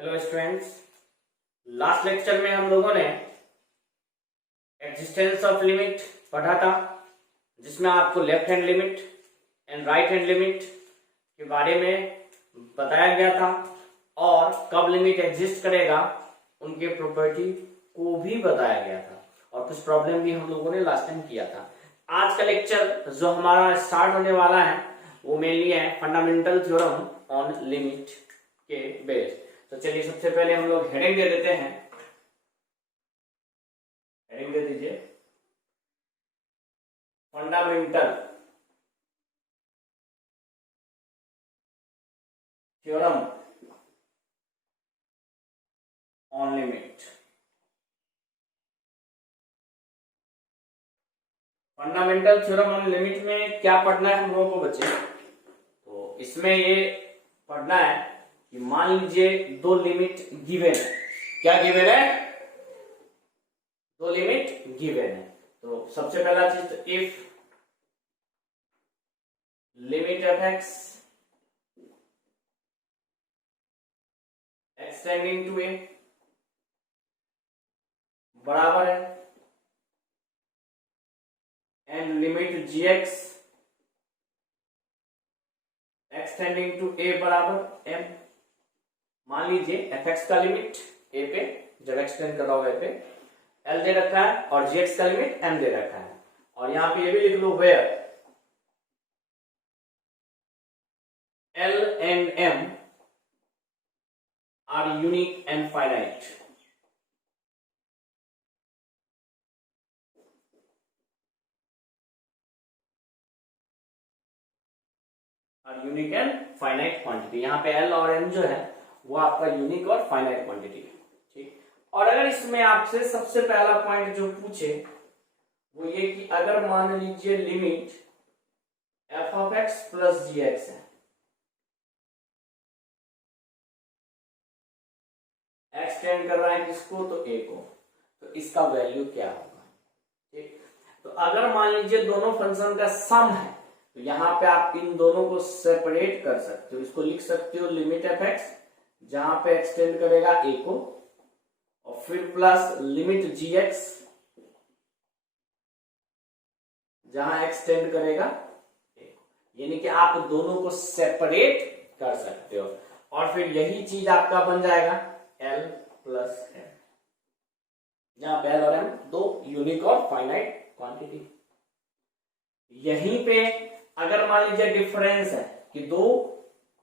Hello students, last lecture में हम लोगों ने एग्जिस्टेंस ऑफ लिमिट पढ़ा था, जिसमें आपको left hand limit and right hand limit के बारे में बताया गया था और कब लिमिट एग्जिस्ट करेगा उनके प्रॉपर्टी को भी बताया गया था और कुछ प्रॉब्लम भी हम लोगों ने लास्ट टाइम किया था। आज का लेक्चर जो हमारा स्टार्ट होने वाला है वो मेनली है फंडामेंटल थ्योरम ऑन लिमिट के बेस। तो चलिए सबसे पहले हम लोग हेडिंग दे देते हैं। हेडिंग दे दीजिए fundamental theorem on limit. Fundamental theorem on limit में क्या पढ़ना है हम लोगों को बच्चे? तो इसमें ये पढ़ना है कि मान लीजिए दो लिमिट गिवन है। क्या गिवन है? दो लिमिट गिवन है। तो सबसे पहला चीज तो if limit f x extending to a बराबर है and limit g x extending to a बराबर एम। मान लीजिए एफ एक्स का लिमिट ए पे जब एक्सटेंड कर रहा होगा ए पे एल दे रखा है और जी एक्स का लिमिट एम दे रखा है और यहां पे ये भी लिख लो where L and M are unique and finite. और यूनिक एंड फाइनाइट क्वांटिटी, यहाँ पे एल और एम जो है वो आपका यूनिक और फाइनाइट क्वांटिटी है। ठीक। और अगर इसमें आपसे सबसे पहला पॉइंट जो पूछे वो ये कि अगर मान लीजिए limit f of x plus g x है, एक्सटेंड कर रहा है किसको? तो ए को, तो इसका वैल्यू क्या होगा? ठीक। तो अगर मान लीजिए दोनों फंक्शन का सम है तो यहां पे आप इन दोनों को सेपरेट कर सकते हो। इसको लिख सकते हो लिमिट एफ एक्स जहां पे एक्सटेंड करेगा ए को और फिर प्लस लिमिट जी एक्स जहां एक्सटेंड करेगा ए को, यानी कि आप दोनों को सेपरेट कर सकते हो और फिर यही चीज आपका बन जाएगा एल प्लस एम, जहां पे एल और एम दो यूनिक और फाइनाइट क्वांटिटी। यहीं पे अगर मान लीजिए डिफरेंस है कि दो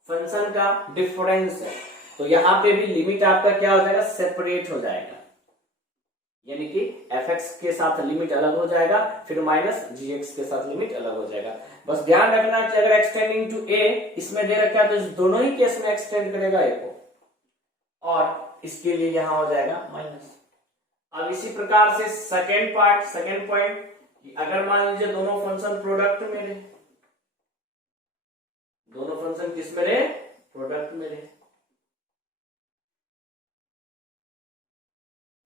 फंक्शन का डिफरेंस है तो यहां पे भी लिमिट आपका क्या हो जाएगा? सेपरेट हो जाएगा, यानी कि एफ एक्स के साथ लिमिट अलग हो जाएगा फिर माइनस जी एक्स के साथ लिमिट अलग हो जाएगा। बस ध्यान रखना कि अगर एक्सटेंडिंग टू ए इसमें दे रखा है तो इस दोनों ही केस में एक्सटेंड करेगा ए को और इसके लिए यहां हो जाएगा माइनस। अब इसी प्रकार से सेकेंड पॉइंट कि अगर मान लीजिए दोनों फंक्शन प्रोडक्ट में रहे, दोनों फंक्शन किस में रहे? प्रोडक्ट में रहे,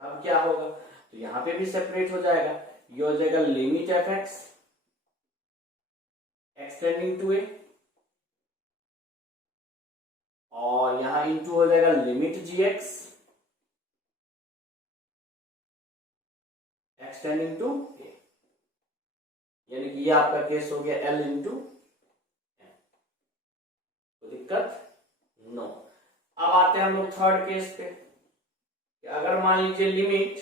अब क्या होगा? तो यहां पे भी सेपरेट हो जाएगा। ये हो जाएगा limit f x extending to a और यहां इनटू हो जाएगा limit g x extending to a, यानी कि ये आपका केस हो गया एल इंटू एम। कोई दिक्कत? नो। अब आते हैं हम लोग थर्ड केस पे कि अगर मान लीजिए लिमिट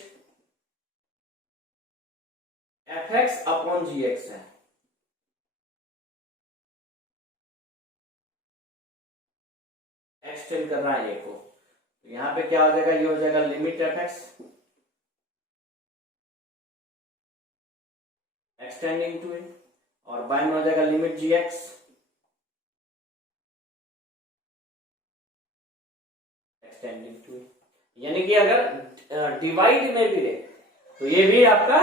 एफ एक्स अपॉन जी एक्स है, एक्सटेंड कर रहा है ए को, तो यहां पे क्या हो जाएगा? ये हो जाएगा limit f x extending to a और बाय में हो जाएगा limit g x extending to a, यानी कि अगर डिवाइड में भी रहे तो ये भी आपका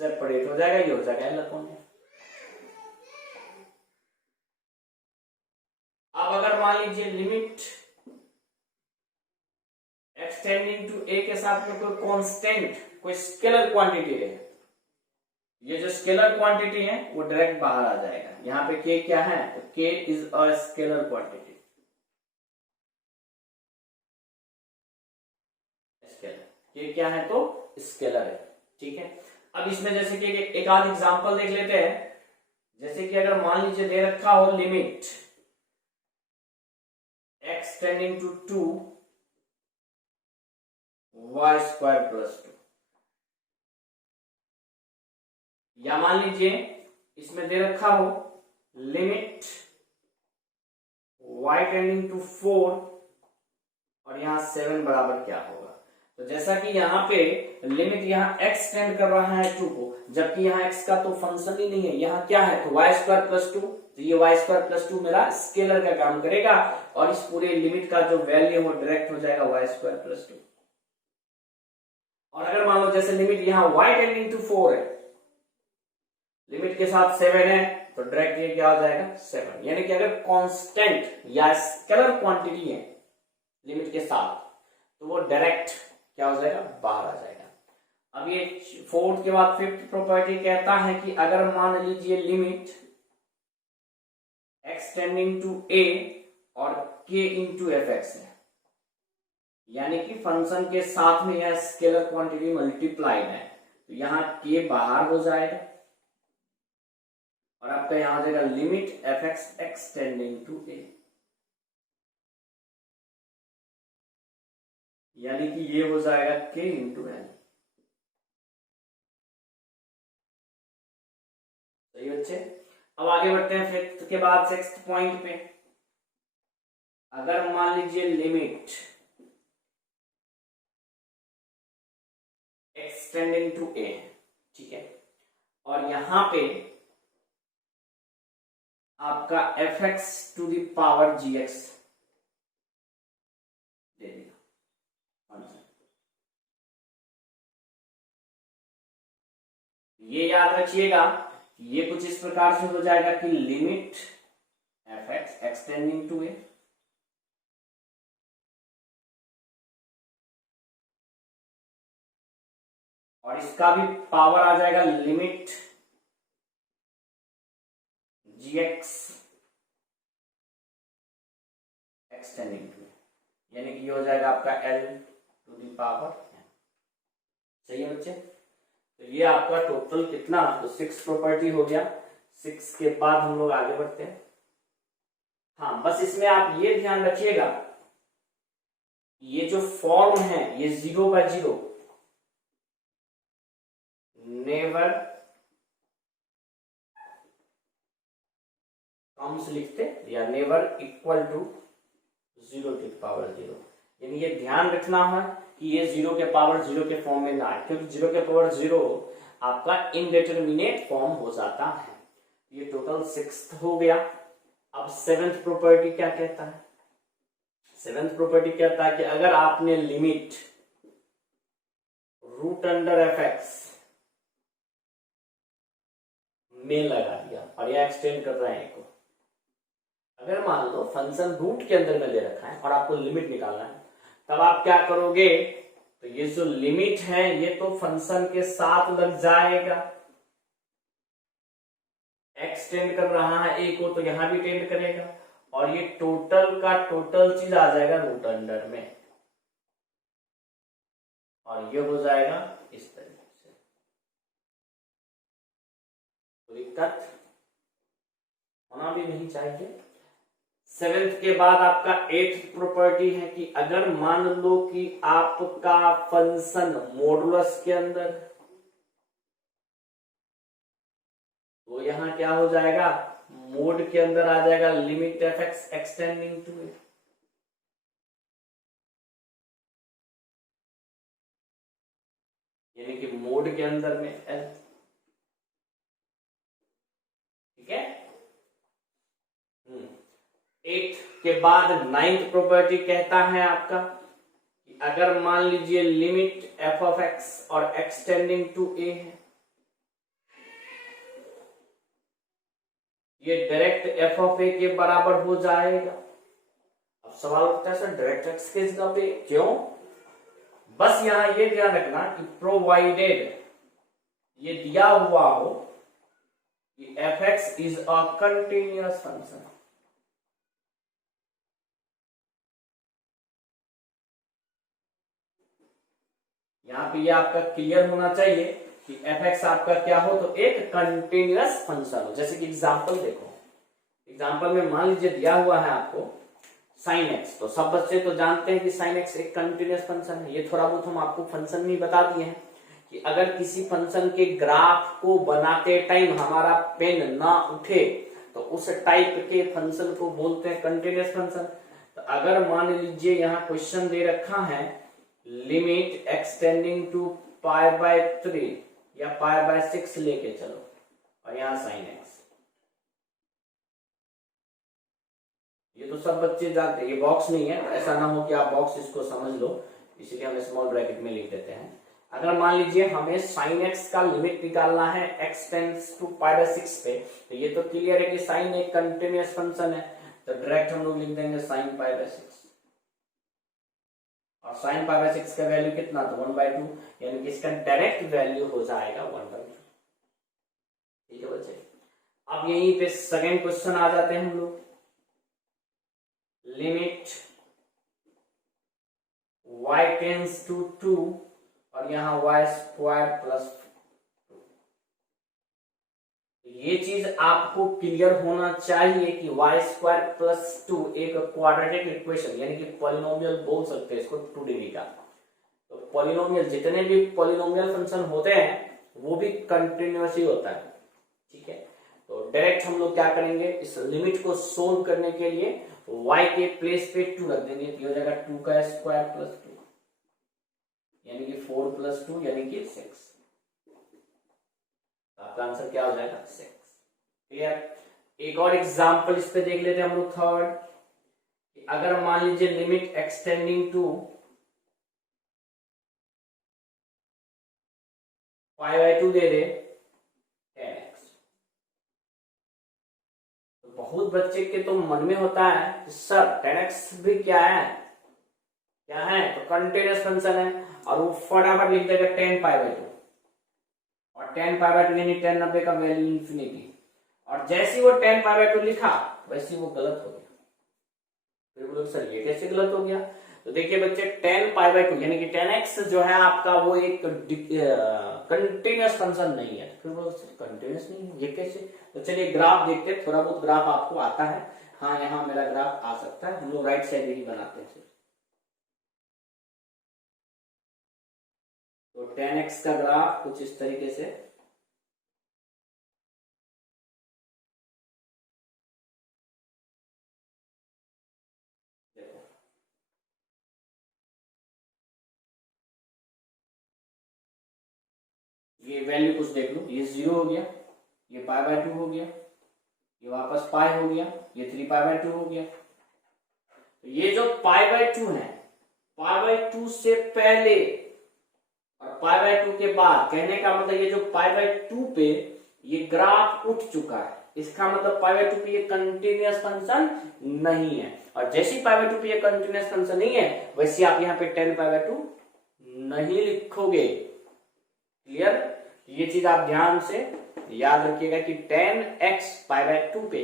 सेपरेट हो जाएगा, ये हो जाएगा एल अपॉन ए। अब अगर मान लीजिए लिमिट एक्सटेंडिंग टू ए के साथ में कोई कांस्टेंट, कोई स्केलर क्वांटिटी है, ये जो स्केलर क्वांटिटी है वो डायरेक्ट बाहर आ जाएगा। यहाँ पे के क्या है? तो के इज अ स्केलर क्वांटिटी। ये क्या है तो स्केलर है, ठीक है। अब इसमें जैसे कि एक आध एग्जांपल देख लेते हैं। जैसे कि अगर मान लीजिए दे रखा हो limit x tending to 2 y square plus 2, या मान लीजिए इसमें दे रखा हो लिमिट y टेंडिंग टू 4 और यहां 7 बराबर क्या होगा। तो जैसा कि यहाँ पे लिमिट यहाँ x टेंड कर रहा है 2 को, जबकि यहाँ x का तो फंक्शन ही नहीं है, यहाँ क्या है तो y स्क्वायर प्लस 2, तो ये y स्क्वायर प्लस 2 मेरा स्केलर का काम करेगा और इस पूरे लिमिट का जो वैल्यू है वो डायरेक्ट हो जाएगा y स्क्वायर प्लस 2। और अगर मान लो जैसे लिमिट यहाँ y टेंडिंग टू 4 है, लिमिट के साथ 7 है, तो डायरेक्ट ये क्या हो जाएगा 7। यानी कि अगर कांस्टेंट या स्केलर क्वांटिटी है लिमिट के साथ, तो वो डायरेक्ट क्या हो जाएगा बाहर आ जाएगा। अब ये फोर्थ के बाद फिफ्थ प्रॉपर्टी कहता है कि अगर मान लीजिए limit x tending to a और k इंटू एफ एक्स है, यानी कि फंक्शन के साथ में यह स्केलर क्वांटिटी मल्टीप्लाइड है, तो यहाँ k बाहर हो जाएगा और आपका यहां हो जाएगा limit f x x tending to a, यानी कि ये हो जाएगा k इंटू एल। सही बच्चे। अब आगे बढ़ते हैं फिफ्थ के बाद सिक्स्थ पॉइंट पे। अगर मान लीजिए limit x tending to a, ठीक है, और यहां पे आपका f x to the power g x दे दिया। ये याद रखिएगा, ये कुछ इस प्रकार से हो जाएगा कि limit f x extending to a और इसका भी पावर आ जाएगा limit g x extending to, यानी कि ये हो जाएगा आपका एल टू दी पावर। सही है बच्चे। तो ये आपका टोटल कितना, तो 6 प्रॉपर्टी हो गया। 6 के बाद हम लोग आगे बढ़ते हैं। हाँ, बस इसमें आप ये ध्यान रखिएगा, ये जो फॉर्म है ये 0/0 नेवर कम्स लिखते या नेवर इक्वल टू 0 की पावर 0, यानी ये ध्यान रखना है कि ये 0 के पावर 0 के फॉर्म में ना आए, क्योंकि 0 के पावर 0 आपका इनडेटरमिनेट फॉर्म हो जाता है। ये टोटल 6 हो गया। अब 7th प्रॉपर्टी क्या कहता है? 7th प्रॉपर्टी कहता है कि अगर आपने limit root under f x में लगा दिया और यह एक्सटेंड कर रहे हैं को, अगर मान लो फंक्शन रूट के अंदर में ले रखा है और आपको लिमिट निकालना है, तब आप क्या करोगे, तो ये जो लिमिट है ये तो फंक्शन के साथ लग जाएगा, एक्स टेंड कर रहा है ए को तो यहां भी टेंड करेगा और ये टोटल का टोटल चीज आ जाएगा रूट अंडर में और ये हो जाएगा इस तरीके से। कोई दिक्कत होना भी नहीं चाहिए। 7th के बाद आपका 8th प्रॉपर्टी है कि अगर मान लो कि आपका फंक्शन मॉडुलस के अंदर, तो यहां क्या हो जाएगा, मोड के अंदर आ जाएगा limit f x extending to it, यानी कि मोड के अंदर में एल। ठीक है। 8th के बाद 9th प्रॉपर्टी कहता है आपका कि अगर मान लीजिए लिमिट एफ ऑफ एक्स और एक्सटेंडिंग टू ए है, ये डायरेक्ट एफ ऑफ ए के बराबर हो जाएगा। अब सवाल उठता है सर डायरेक्ट एक्स के जगह पे क्यों? बस यहां ये ध्यान रखना कि प्रोवाइडेड ये दिया हुआ हो कि F x is a continuous function, यहाँ पे ये आपका क्लियर होना चाहिए कि एफ एक्स आपका क्या हो, तो एक कंटिन्यूअस फंक्शन हो। जैसे कि एग्जाम्पल देखो, एग्जाम्पल में मान लीजिए दिया हुआ है आपको साइन एक्स, तो सब बच्चे तो जानते हैं कि साइन एक्स एक कंटिन्यूअस फंक्शन है। ये थोड़ा बहुत हम आपको फंक्शन भी बता दिए हैं कि अगर किसी फंक्शन के ग्राफ को बनाते टाइम हमारा पेन ना उठे तो उस टाइप के फंक्शन को बोलते हैं कंटिन्यूअस फंक्शन। तो अगर मान लीजिए यहाँ क्वेश्चन दे रखा है लिमिट एक्सटेंडिंग टू π/3 या π/6 लेके चलो, और यहाँ साइन एक्स, ये तो सब बच्चे जानते हैं, ये बॉक्स नहीं है, ऐसा ना हो कि आप बॉक्स इसको समझ लो, इसलिए हम स्मॉल ब्रैकेट में लिख देते हैं। अगर मान लीजिए हमें साइन एक्स का लिमिट निकालना है x टेंड्स टू π/6 पे, तो ये तो क्लियर है कि साइन एक कंटिन्यूअस फंक्शन है, तो डायरेक्ट हम लोग लिख देंगे साइन π/6, और साइन π/6 का वैल्यू कितना, तो 1/2, यानी कि इसका डायरेक्ट वैल्यू हो जाएगा 1/2। ठीक है बच्चे, अब यहीं पे सेकेंड क्वेश्चन आ जाते हैं हम लोग। लिमिट y टेंड्स टू 2 और यहाँ y² + 2। ये चीज आपको क्लियर होना चाहिए कि y² + 2 एक क्वाड्रेटिक इक्वेशन यानी कि पॉलिनोमियल बोल सकते हैं इसको 2 डिग्री का। तो पॉलिनोमियल, जितने भी पॉलिनोमियल फंक्शन होते हैं वो भी कंटिन्यूअस ही होता है। ठीक है, तो डायरेक्ट हम लोग क्या करेंगे, इस लिमिट को सोल्व करने के लिए y के प्लेस पे 2 रख देंगे, तो हो जाएगा 2 का स्क्वायर + 2 यानी कि 4 + 2 यानी कि 6। आपका आंसर क्या हो जाएगा, 6। क्लियर। एक और एग्जांपल इस पे देख लेते हैं हम लोग थर्ड। अगर मान लीजिए लिमिट एक्सटेंडिंग टू π/2 दे दे 10x, तो बहुत बच्चे के तो मन में होता है सर 10x भी क्या है, तो कंटिन्यूअस फंक्शन है, और वो फटाफट लिख देगा 10π/2, और 10π/2 यानी 1090 का वैल्यू इंफिनिटी, और जैसे वो 10π/2 लिखा वैसे वो गलत हो गया। फिर बोलो सर ये कैसे गलत हो गया, तो देखिए बच्चे 10π/2 यानी कि 10x जो है आपका वो एक कंटिन्यूअस फंक्शन नहीं है। फिर बोलो सर कंटिन्यूअस नहीं है, ये कैसे, तो चलिए ग्राफ देखते हैं, थोड़ा बहुत ग्राफ आपको आता है। हाँ यहाँ मेरा ग्राफ आ सकता है, हम लोग राइट साइड ही बनाते हैं। तो 10x का ग्राफ कुछ इस तरीके से, देखो ये वैल्यू कुछ देख लो, ये 0 हो गया, ये π/2 हो गया, ये वापस π हो गया, ये 3π/2 हो गया। तो ये जो π/2 है, π/2 से पहले और π/2 के बाद, कहने का मतलब ये जो π/2 पे ये ग्राफ उठ चुका है, इसका मतलब π/2 पे ये कंटिन्यूअस फंक्शन नहीं है, और जैसे π/2 पे ये कंटिन्यूअस फंक्शन नहीं है वैसे आप यहाँ पे 10π/2 नहीं लिखोगे। क्लियर, ये चीज आप ध्यान से याद रखिएगा कि 10x π/2 पे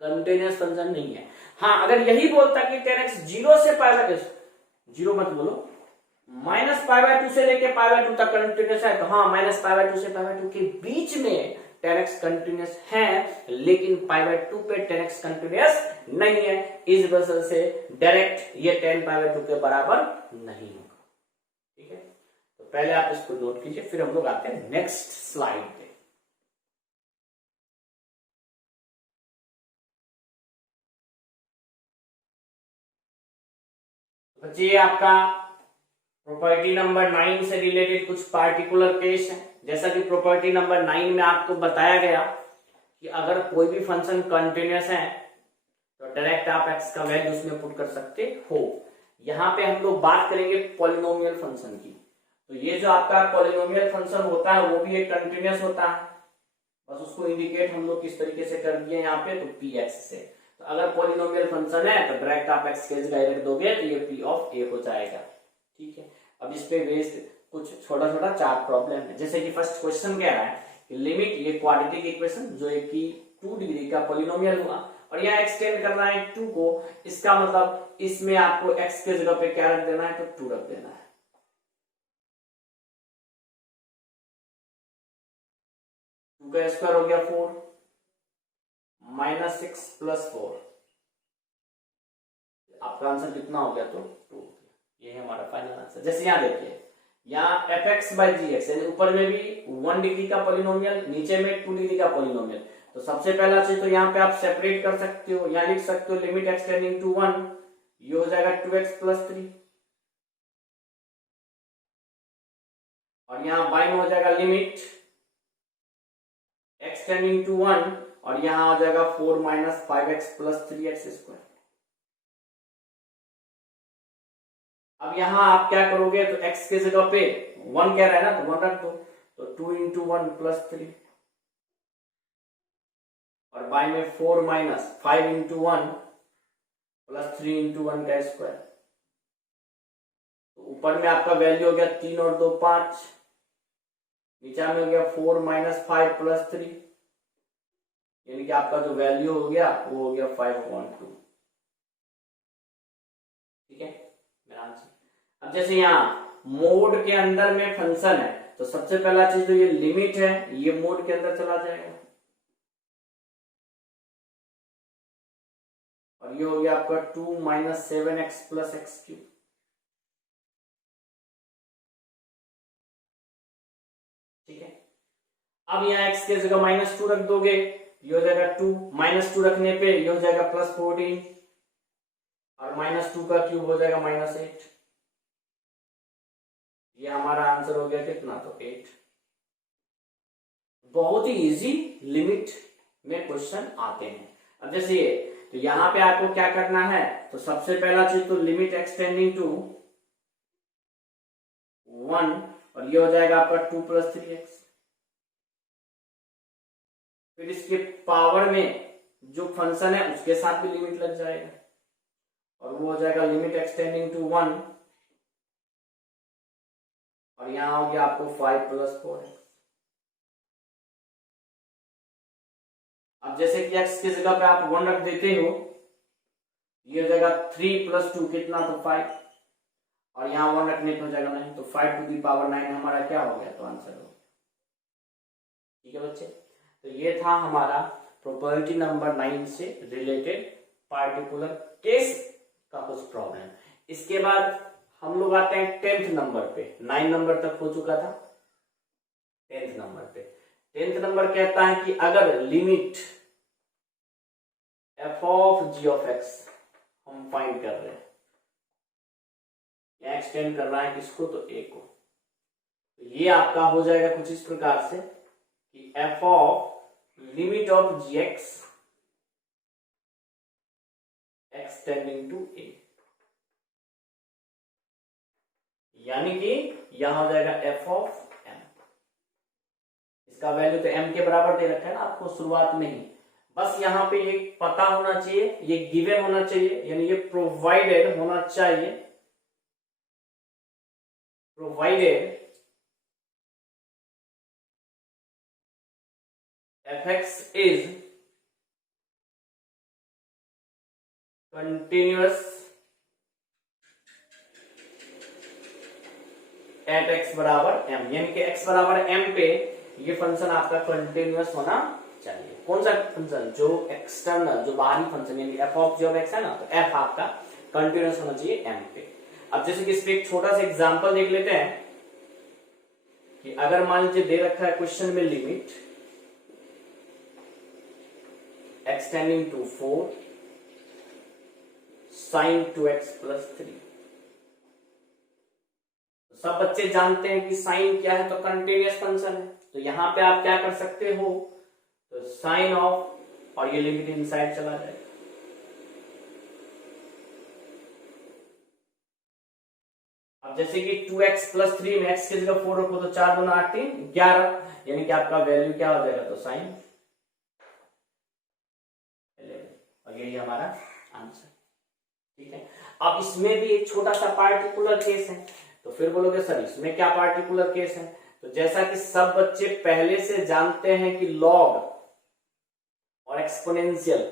कंटिन्यूअस फंक्शन नहीं है। हाँ अगर यही बोलता कि 10x 0 से π/2, 0 मत बोलो, -π/2 से लेके π/2 तक कंटिन्यूअस है, तो हाँ -π/2 से π/2 के बीच में 10x कंटिन्यूअस है, लेकिन π/2 पे 10x कंटिन्यूअस नहीं है, इस वजह से डायरेक्ट ये 10π/2 के बराबर नहीं होगा। ठीक है, तो पहले आप इसको नोट कीजिए, फिर हम लोग आते हैं नेक्स्ट स्लाइड पे। बच्चे आपका प्रॉपर्टी नंबर 9 से रिलेटेड कुछ पार्टिकुलर केस है। जैसा कि प्रॉपर्टी नंबर 9 में आपको बताया गया कि अगर कोई भी फंक्शन कंटिन्यूअस है तो डायरेक्ट आप x का वैल्यू उसमें पुट कर सकते हो। यहाँ पे हम लोग बात करेंगे पॉलिनोमियल फंक्शन की। तो ये जो आपका पॉलिनोमियल फंक्शन होता है वो भी एक कंटिन्यूअस होता है, बस उसको इंडिकेट हम लोग किस तरीके से कर दिए यहाँ पे, तो px से। तो अगर पॉलिनोमियल फंक्शन है तो डायरेक्ट आप x के जगह रख दोगे तो ये p ऑफ a हो जाएगा। ठीक है, अब इस पे बेस्ड कुछ छोटा छोटा 4 प्रॉब्लम है। जैसे कि फर्स्ट क्वेश्चन कह रहा है कि लिमिट, ये क्वाड्रेटिक इक्वेशन जो है कि 2 डिग्री का पॉलिनोमियल हुआ और यहाँ एक्सटेंड करना है 2 को, इसका मतलब इसमें आपको x के जगह पे क्या रख देना है, तो 2 रख देना है। 2 का स्क्वायर हो गया 4 -6 + 4, आपका आंसर कितना हो गया? तो 2। ये है हमारा फाइनल आंसर। जैसे यहाँ देखिए, यहाँ fx/gx यानी ऊपर में भी 1 डिग्री का पॉलिनोमियल, नीचे में 2 डिग्री का पॉलिनोमियल। तो सबसे पहला चीज तो यहाँ पे आप सेपरेट कर सकते हो, यहाँ लिख सकते हो लिमिट एक्सटेंडिंग टू 1, ये हो जाएगा 2x + 3, और यहाँ बाई में हो जाएगा लिमिट एक्सटेंडिंग टू 1, और यहाँ हो जाएगा 4 - 5x + 3x²। अब यहाँ आप क्या करोगे, तो x के जगह पे 1 कह रहा है ना, तो 1 रख दो, तो 2 × 1 + 3, और बाय में 4 - 5 × 1 + 3 × 1 का स्क्वायर। तो ऊपर में आपका वैल्यू हो गया 3 और 2 5, नीचे में हो गया 4 - 5 + 3, यानी कि आपका जो वैल्यू हो गया वो हो गया 5/2। ठीक है मेरा आंसर। अब जैसे यहाँ मोड के अंदर में फंक्शन है, तो सबसे पहला चीज तो ये लिमिट है, ये मोड के अंदर चला जाएगा, और ये हो गया आपका 2 - 7x + x³। ठीक है, अब यहाँ x के जगह -2 रख दोगे, ये हो जाएगा 2, -2 रखने पे ये हो जाएगा +14, और -2 का क्यूब हो जाएगा -8। ये हमारा आंसर हो गया कितना? तो 8। बहुत ही इजी लिमिट में क्वेश्चन आते हैं। अब जैसे ये, तो यहां पे आपको क्या करना है, तो सबसे पहला चीज तो लिमिट एक्सटेंडिंग टू 1, और ये हो जाएगा आपका 2 + 3x। फिर इसके पावर में जो फंक्शन है उसके साथ भी लिमिट लग जाएगा, और वो हो जाएगा लिमिट एक्सटेंडिंग टू 1, और यहां हो गया आपको 5 + 4x। अब जैसे कि x की जगह पे आप 1 रख देते हो, ये हो जाएगा 3 + 2 कितना? तो 5, और यहां 1 रखने पे हो जाएगा 9, तो 5⁹ हमारा क्या हो गया? तो आंसर हो गया। ठीक है बच्चे, तो ये था हमारा प्रॉपर्टी नंबर 9 से रिलेटेड पार्टिकुलर केस का कुछ प्रॉब्लम। इसके बाद हम लोग आते हैं 10th नंबर पे। 9 नंबर तक हो चुका था, 10th नंबर पे। 10th नंबर कहता है कि अगर लिमिट f(g) हम फाइंड कर रहे हैं, या एक्सटेंड कर रहा है किसको? तो a को। तो ये आपका हो जाएगा कुछ इस प्रकार से कि f(limit of gx extending to a, यानी कि यहां हो जाएगा f(m). इसका वैल्यू तो m के बराबर दे रखा है ना आपको शुरुआत में ही, बस यहां पे ये पता होना चाहिए, ये गिवन होना चाहिए, यानी ये प्रोवाइडेड होना चाहिए, provided fx is continuous at x = m, यानी कि x = m पे ये फंक्शन आपका कंटिन्यूअस होना चाहिए। कौन सा फंक्शन? जो एक्सटर्नल, जो बाहरी फंक्शन, यानी f(g) है ना, तो f आपका कंटिन्यूअस होना चाहिए m पे। अब जैसे कि इस पे एक छोटा सा एग्जांपल देख लेते हैं कि अगर मान लीजिए दे रखा है क्वेश्चन में limit extending to 4 sin 2x + 3। सब बच्चे जानते हैं कि साइन क्या है, तो कंटिन्यूअस फंक्शन है। तो यहां पे आप क्या कर सकते हो, तो साइन ऑफ, और ये लिमिट इनसाइड चला जाएगा। अब जैसे कि 2x + 3 में x की जगह 4 रखो, तो 4 दूना 8 3 11, यानी कि आपका वैल्यू क्या हो जाएगा? तो साइन 11, और यही हमारा आंसर। ठीक है, अब इसमें भी एक छोटा सा पार्टिकुलर केस है, तो फिर बोलोगे सर इसमें क्या पार्टिकुलर केस है? तो जैसा कि सब बच्चे पहले से जानते हैं कि लॉग और एक्सपोनेंशियल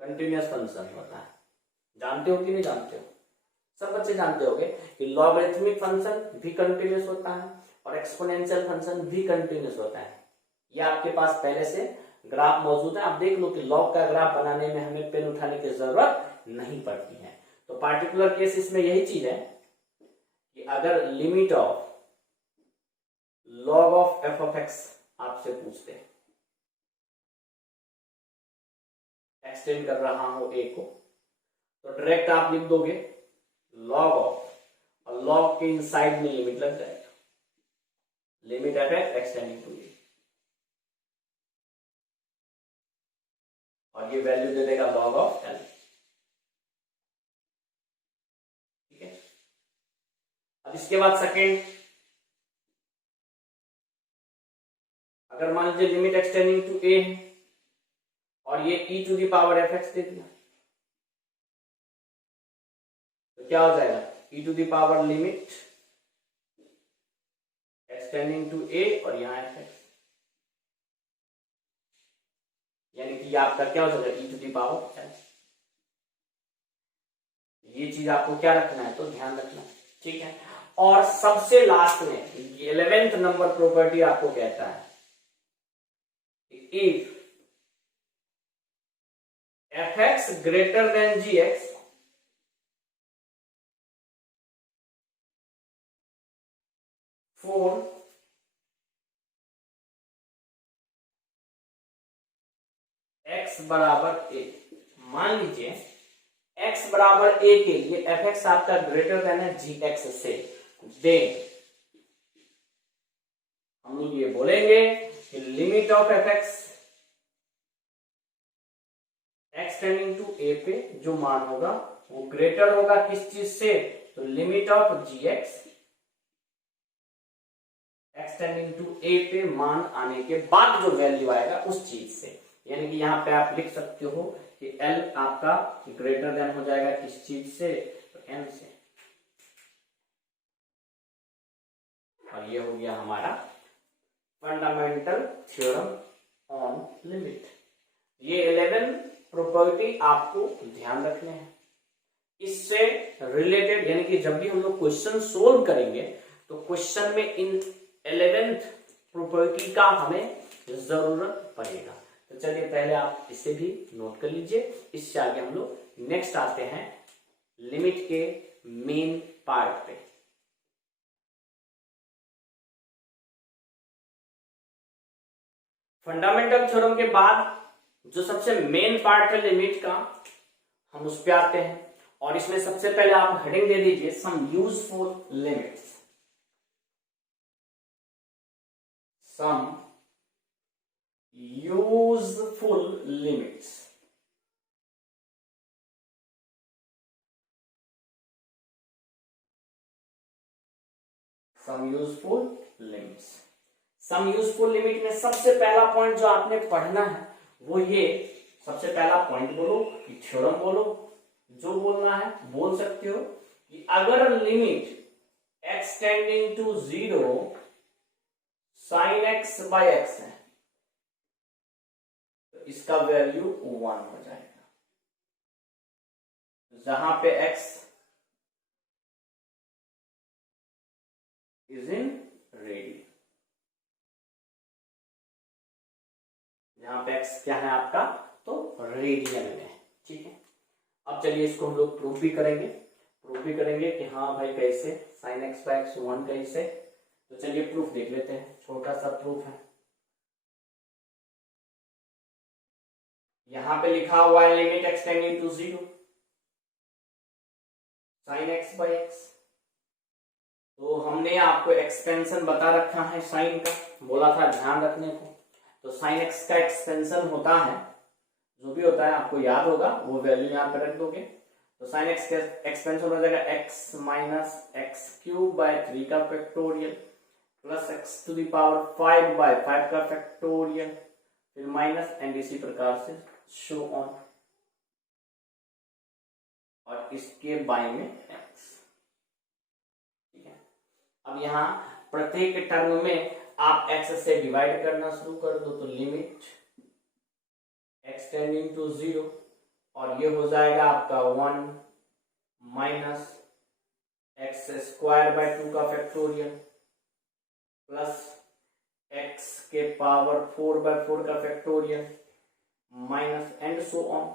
कंटिन्यूअस फंक्शन होता है, जानते हो कि नहीं जानते हो? सब बच्चे जानते होंगे कि लॉगरिथमिक फंक्शन भी कंटिन्यूअस होता है और एक्सपोनेंशियल फंक्शन भी कंटिन्यूअस होता है। ये आपके पास पहले से ग्राफ मौजूद है, आप देख लो कि लॉग का ग्राफ बनाने में हमें पेन उठाने की जरूरत नहीं पड़ती है। तो पार्टिकुलर केस इसमें यही चीज है कि अगर limit of log of F of x आपसे पूछते हैं, एक्सटेंड कर रहा हूं ए को, तो डायरेक्ट आप लिख दोगे लॉग ऑफ, और लॉग के इनसाइड में लिमिट लग जाएगा, limit f x extending to a, और ये वैल्यू दे देगा लॉग ऑफ एल। ठीक है, अब इसके बाद सेकेंड, अगर मान लीजिए लिमिट एक्सटेंडिंग टू ए है और ये e to the power f x दे दिया, तो क्या हो जाएगा e to the power limit extending to a और यहां एफ एक्स, यानी कि आपका क्या हो जाएगा e to the power l. ये चीज आपको क्या रखना है, तो ध्यान रखना है। ठीक है, और सबसे लास्ट में 11th नंबर प्रॉपर्टी आपको कहता है if f x greater than g x for x बराबर ए। मान लीजिए एक्स बराबर ए के लिए एफ एक्स आपका ग्रेटर देन है जी एक्स से, देन हम लोग ये बोलेंगे कि limit of f x extending to a पे जो मान होगा वो ग्रेटर होगा किस चीज से, तो limit of g x extending to a पे मान आने के बाद जो वैल्यू आएगा उस चीज से। यानी कि यहां पे आप लिख सकते हो कि एल आपका ग्रेटर देन हो जाएगा किस चीज से, तो एन से, और ये हो गया हमारा फंडामेंटल थ्योरम ऑन लिमिट। ये 11 प्रॉपर्टी आपको ध्यान रखने हैं। इससे रिलेटेड यानी कि जब भी हम लोग क्वेश्चन सोल्व करेंगे तो क्वेश्चन में इन 11th प्रॉपर्टी का हमें जरूरत पड़ेगा। तो चलिए पहले आप इसे भी नोट कर लीजिए, इससे आगे हम लोग नेक्स्ट आते हैं लिमिट के मेन पार्ट पे। फंडामेंटल थ्योरम के बाद जो सबसे मेन पार्ट है लिमिट का, हम उस पे आते हैं, और इसमें सबसे पहले आप हेडिंग दे दीजिए some useful limits. Some useful limits. Some useful limits. Some useful limit में सबसे पहला पॉइंट जो आपने पढ़ना है वो ये, सबसे पहला पॉइंट बोलो कि थ्योरम बोलो, जो बोलना है बोल सकते हो कि अगर limit extending to 0 sine x by x है तो इसका वैल्यू 1 हो जाएगा। जहां पे x इज इन रेडियन, जहां पे x क्या है आपका, तो रेडियन में। ठीक है, अब चलिए इसको हम लोग प्रूफ भी करेंगे। कि हाँ भाई कैसे साइन एक्स बाय एक्स 1 कैसे, तो चलिए प्रूफ देख लेते हैं। छोटा सा प्रूफ है, यहां पे लिखा हुआ है limit extending to 0 sine x by x. तो हमने आपको एक्सपेंशन बता रखा है साइन का, बोला था ध्यान रखने को। तो साइन एक्स का एक्सपेंशन होता है, जो भी होता है आपको याद होगा, वो वैल्यू यहां पे रख दोगे। तो साइन एक्स का एक्सपेंशन हो जाएगा x minus x cube by 3 का factorial plus x to the power 5 by 5 का फैक्टोरियल, फिर माइनस, एंड इसी प्रकार से शो ऑन, और इसके बाय में एक्स। ठीक है, अब यहां प्रत्येक टर्म में आप एक्स से डिवाइड करना शुरू कर दो, तो लिमिट एक्सटेंडिंग टू 0, और ये हो जाएगा आपका 1 माइनस एक्स स्क्वायर बाय 2 का फैक्टोरियल प्लस x के पावर 4/4 का factorial minus and so on.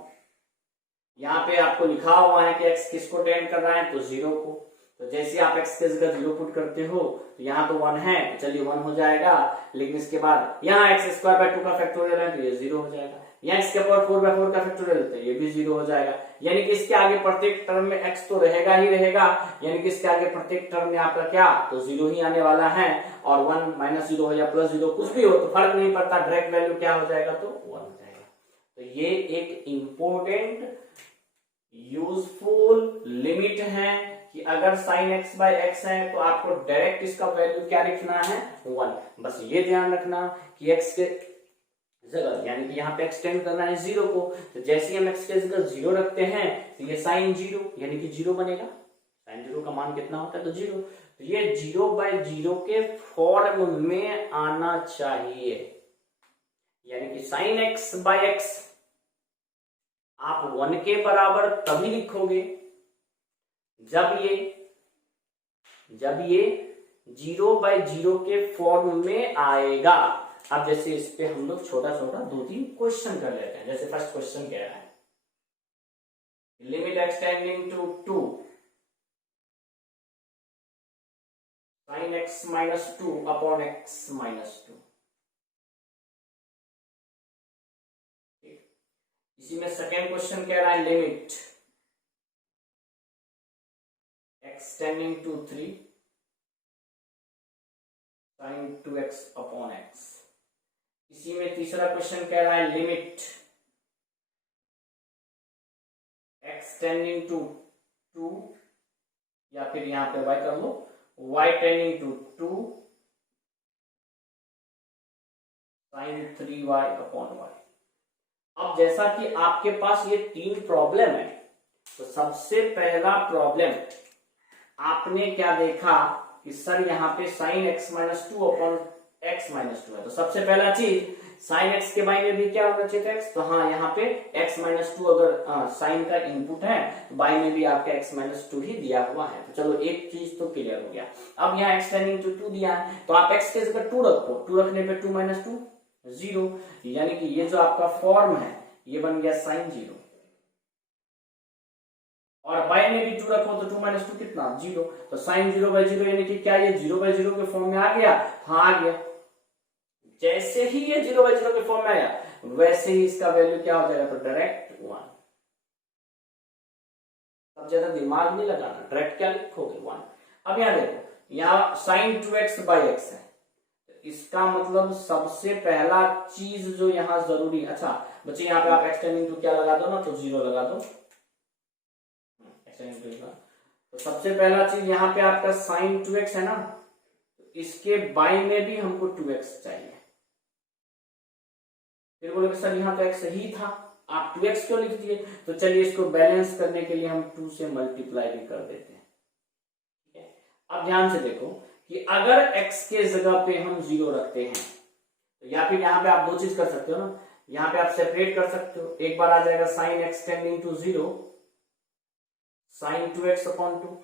यहाँ पे आपको लिखा हुआ है कि x किसको टेंड कर रहा है, तो 0 को। तो जैसे आप x के जगह 0 पुट करते हो तो यहाँ तो 1 है, तो चलिए 1 हो जाएगा। लेकिन इसके बाद यहाँ x² 2 का फैक्टोरियल है तो ये 0 हो जाएगा। यहाँ x के पावर 4/4 का फैक्टोरियल तो ये भी 0 हो जाएगा। यानी कि इसके आगे प्रत्येक टर्म में x तो रहेगा ही रहेगा, यानी कि इसके आगे प्रत्येक टर्म में आपका क्या, तो 0 ही आने वाला है। और 1 -0 हो या +0 कुछ भी हो तो फर्क नहीं पड़ता, डायरेक्ट वैल्यू क्या हो जाएगा, तो 1 हो जाएगा। तो ये एक इंपॉर्टेंट यूजफुल लिमिट है कि अगर sin x/x है तो आपको डायरेक्ट इसका वैल्यू क्या लिखना है, 1। बस ये ध्यान रखना कि x के जगह, यानी कि यहाँ पे एक्सटेंड करना है 0 को, तो जैसे हम x के जगह 0 रखते हैं तो ये sin 0 यानी कि 0 बनेगा। sin 0 का मान कितना होता है, तो 0। तो ये 0/0 के फॉर्म में आना चाहिए, यानी कि sin x/x आप 1 के बराबर तभी लिखोगे जब ये 0/0 के फॉर्म में आएगा। अब जैसे इस पे हम लोग छोटा छोटा 2-3 क्वेश्चन कर लेते हैं। जैसे फर्स्ट क्वेश्चन कह रहा है limit extending to 2 sin x-2 upon x-2। इसी में सेकेंड क्वेश्चन कह रहा है limit extending to 3 sin 2x upon x। इसी में तीसरा क्वेश्चन कह रहा है लिमिट एक्सटेंडिंग टू 2, या फिर यहां पे y कर लो, y tending to 2 sin 3y upon y। अब जैसा कि आपके पास ये 3 प्रॉब्लम है, तो सबसे पहला प्रॉब्लम आपने क्या देखा कि सर यहाँ पे sin x-2 अपॉन x-2 है। तो सबसे पहला चीज sin x के बाई में भी क्या होना चाहिए था, x। तो हाँ, यहाँ पे x-2 अगर sin का इनपुट है तो बाई में भी आपका x-2 ही दिया हुआ है। तो चलो एक चीज तो क्लियर हो गया। अब यहाँ एक्सटेंडिंग टू 2 दिया है तो आप x के जगह 2 रखो, 2 रखने पे 2 - 2 0, यानी कि ये जो आपका फॉर्म है ये बन गया sin 0। और बाय में भी 2 रखो तो 2 - 2 कितना, 0। तो sin 0/0 यानी कि क्या ये 0/0 के फॉर्म में आ गया, हाँ आ गया। जैसे ही ये 0/0 के फॉर्म में आया वैसे ही इसका वैल्यू क्या हो जाएगा, तो डायरेक्ट 1। अब ज्यादा दिमाग नहीं लगाना, डायरेक्ट क्या लिखोगे, 1। अब यहां देखो, यहाँ sin 2x/x है, इसका मतलब सबसे पहला चीज जो यहाँ जरूरी, अच्छा बच्चे यहाँ पे आप एक्सटेंडिंग टू क्या लगा दो ना, तो 0 लगा दो। तो सबसे पहला चीज यहाँ पे आपका sin 2x है ना, इसके बाई में भी हमको 2x चाहिए। फिर बोले सर यहाँ तो x ही था, आप 2x क्यों लिख दिए, तो चलिए इसको बैलेंस करने के लिए हम 2 से मल्टीप्लाई भी कर देते हैं। ठीक है, अब ध्यान से देखो कि अगर x के जगह पे हम 0 रखते हैं तो या फिर यहाँ पे आप 2 चीज कर सकते हो ना, यहाँ पे आप सेपरेट कर सकते हो। एक बार आ जाएगा sin x tending to 0 sin 2x upon 2,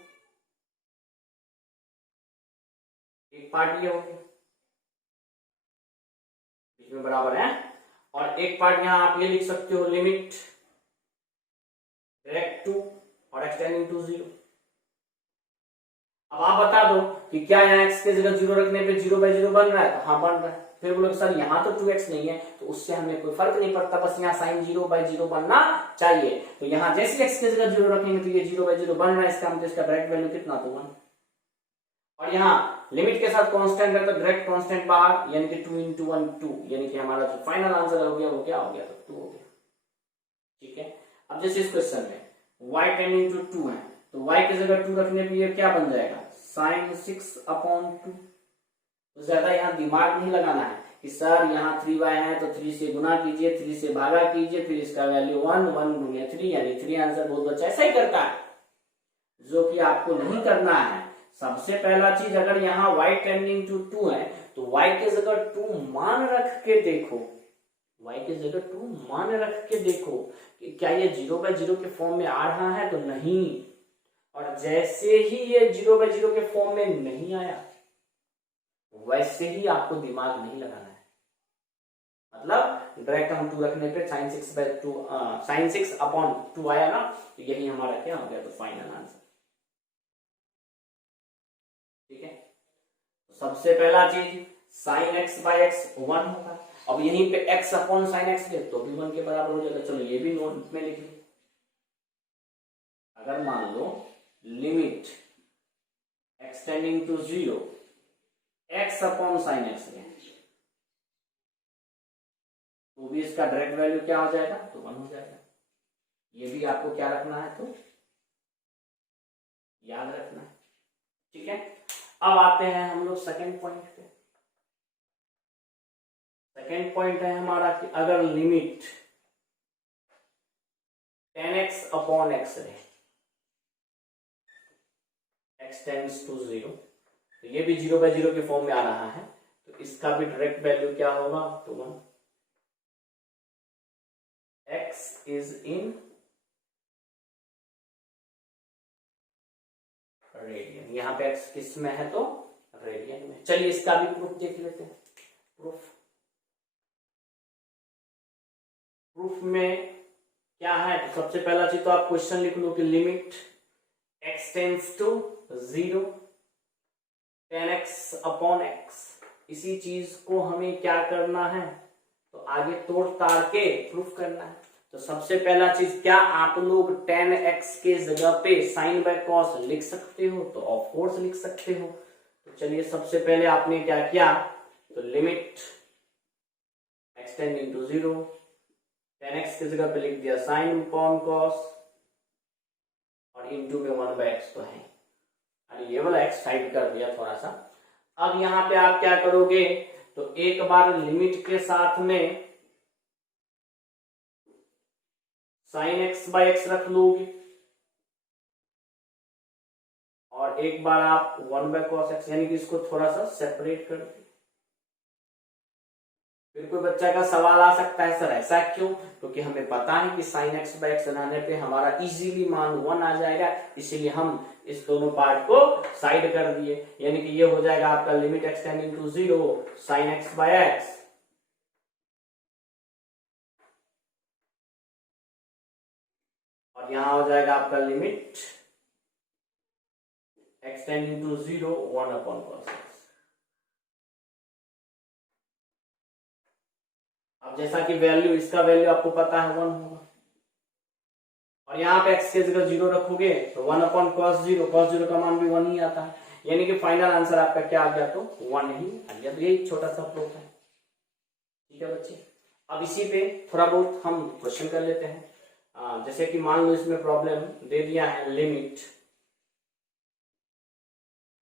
एक पार्ट ये हो गया, बीच में बराबर है। और एक पार्ट यहां आप ये लिख सकते हो लिमिट डायरेक्ट 2 और एक्सटेंडिंग टू 0। अब आप बता दो कि क्या यहाँ x के जगह 0 रखने पे 0/0 बन रहा है, तो हाँ बन रहा है। फिर बोलोगे सर यहाँ तो 2x नहीं है, तो उससे हमें कोई फर्क नहीं पड़ता, बस यहाँ sin 0/0 बनना चाहिए। तो यहाँ जैसे x के जगह 0 रखेंगे तो ये 0/0 बन रहा है, इसका मतलब इसका डायरेक्ट वैल्यू कितना, तो 1। और यहाँ लिमिट के साथ कांस्टेंट है तो डायरेक्ट कांस्टेंट बाहर, यानी कि 2 × 1 2, यानी कि हमारा जो फाइनल आंसर हो गया वो क्या हो गया, तो 2 हो गया। ठीक है, अब जैसे इस क्वेश्चन में y टेंडिंग टू 2 है तो y की जगह 2 रखने पे ये क्या बन जाएगा, sin 6 अपॉन 2। तो ज्यादा यहाँ दिमाग नहीं लगाना है कि सर यहाँ 3y है तो 3 से गुना कीजिए, 3 से भागा कीजिए, फिर इसका वैल्यू 1 1 गुणिया 3 यानी 3 आंसर। बहुत बच्चा ऐसा ही करता है, जो कि आपको नहीं करना है। सबसे पहला चीज, अगर यहाँ y टेंडिंग टू 2 है तो y के जगह 2 मान रख के देखो, y के जगह 2 मान रख के देखो कि क्या ये 0/0 के फॉर्म में आ रहा है, तो नहीं। और जैसे ही ये 0/0 के फॉर्म में नहीं आया वैसे ही आपको दिमाग नहीं लगाना है, मतलब डायरेक्ट हम 2 रखने पे sin 6/2 sin 6/2 आया ना, तो यही हमारा क्या हो गया, तो फाइनल आंसर। ठीक है, तो सबसे पहला चीज sin x/x 1 होगा। अब यहीं पे x अपॉन साइन एक्स ले तो भी 1 के बराबर हो जाएगा। चलो ये भी नोट में लिख लो। अगर मान लो limit extending to 0 x upon sine x ले तो भी इसका डायरेक्ट वैल्यू क्या हो जाएगा, तो 1 हो जाएगा। ये भी आपको क्या रखना है, तो याद रखना है। ठीक है, अब आते हैं हम लोग सेकेंड पॉइंट पे। सेकेंड पॉइंट है हमारा कि अगर लिमिट 10x अपॉन एक्स रहे, x टेंड्स टू 0, तो ये भी 0/0 के फॉर्म में आ रहा है, तो इसका भी डायरेक्ट वैल्यू क्या होगा, तो 1। x इज इन रेडियन, यहां पे x किस में है, तो रेडियन में। चलिए इसका भी प्रूफ देख लेते हैं। प्रूफ में क्या है, तो सबसे पहला चीज तो आप क्वेश्चन लिख लो कि limit x tends to 0 10x upon x। इसी चीज को हमें क्या करना है, तो आगे तोड़ ताड़ के प्रूफ करना है। तो सबसे पहला चीज, क्या आप लोग 10x के जगह पे साइन बाय कॉस लिख सकते हो, तो ऑफ कोर्स लिख सकते हो। तो चलिए सबसे पहले आपने क्या किया, तो लिमिट एक्सटेंडिंग टू 0 10x की जगह पे लिख दिया साइन अपॉन कॉस और इनटू में 1/x तो है, और ये वाला x साइड कर दिया थोड़ा सा। अब यहां पे आप क्या करोगे, तो एक बार लिमिट के साथ में साइन x/x रख लोगे और एक बार आप 1/cos x, यानी कि इसको थोड़ा सा सेपरेट कर दो। फिर कोई बच्चा का सवाल आ सकता है, सर ऐसा क्यों, क्योंकि हमें पता है कि sin x/x बनाने पे हमारा इजीली मान 1 आ जाएगा, इसीलिए हम इस दोनों पार्ट को साइड कर दिए। यानी कि ये हो जाएगा आपका limit extending to 0 sin x/x और यहां हो जाएगा आपका limit extending to 0 1/cos x। अब जैसा कि वैल्यू, इसका वैल्यू आपको पता है 1 होगा, और यहाँ पे x के जगह 0 रखोगे तो 1/cos 0, cos 0 का मान भी 1 ही आता है, यानी कि फाइनल आंसर आपका क्या आ गया, तो 1 ही आ गया। तो यही छोटा सा प्रूफ है। ठीक है बच्चे, अब इसी पे थोड़ा बहुत हम क्वेश्चन कर लेते हैं। जैसे कि मान लो इसमें प्रॉब्लम दे दिया है लिमिट,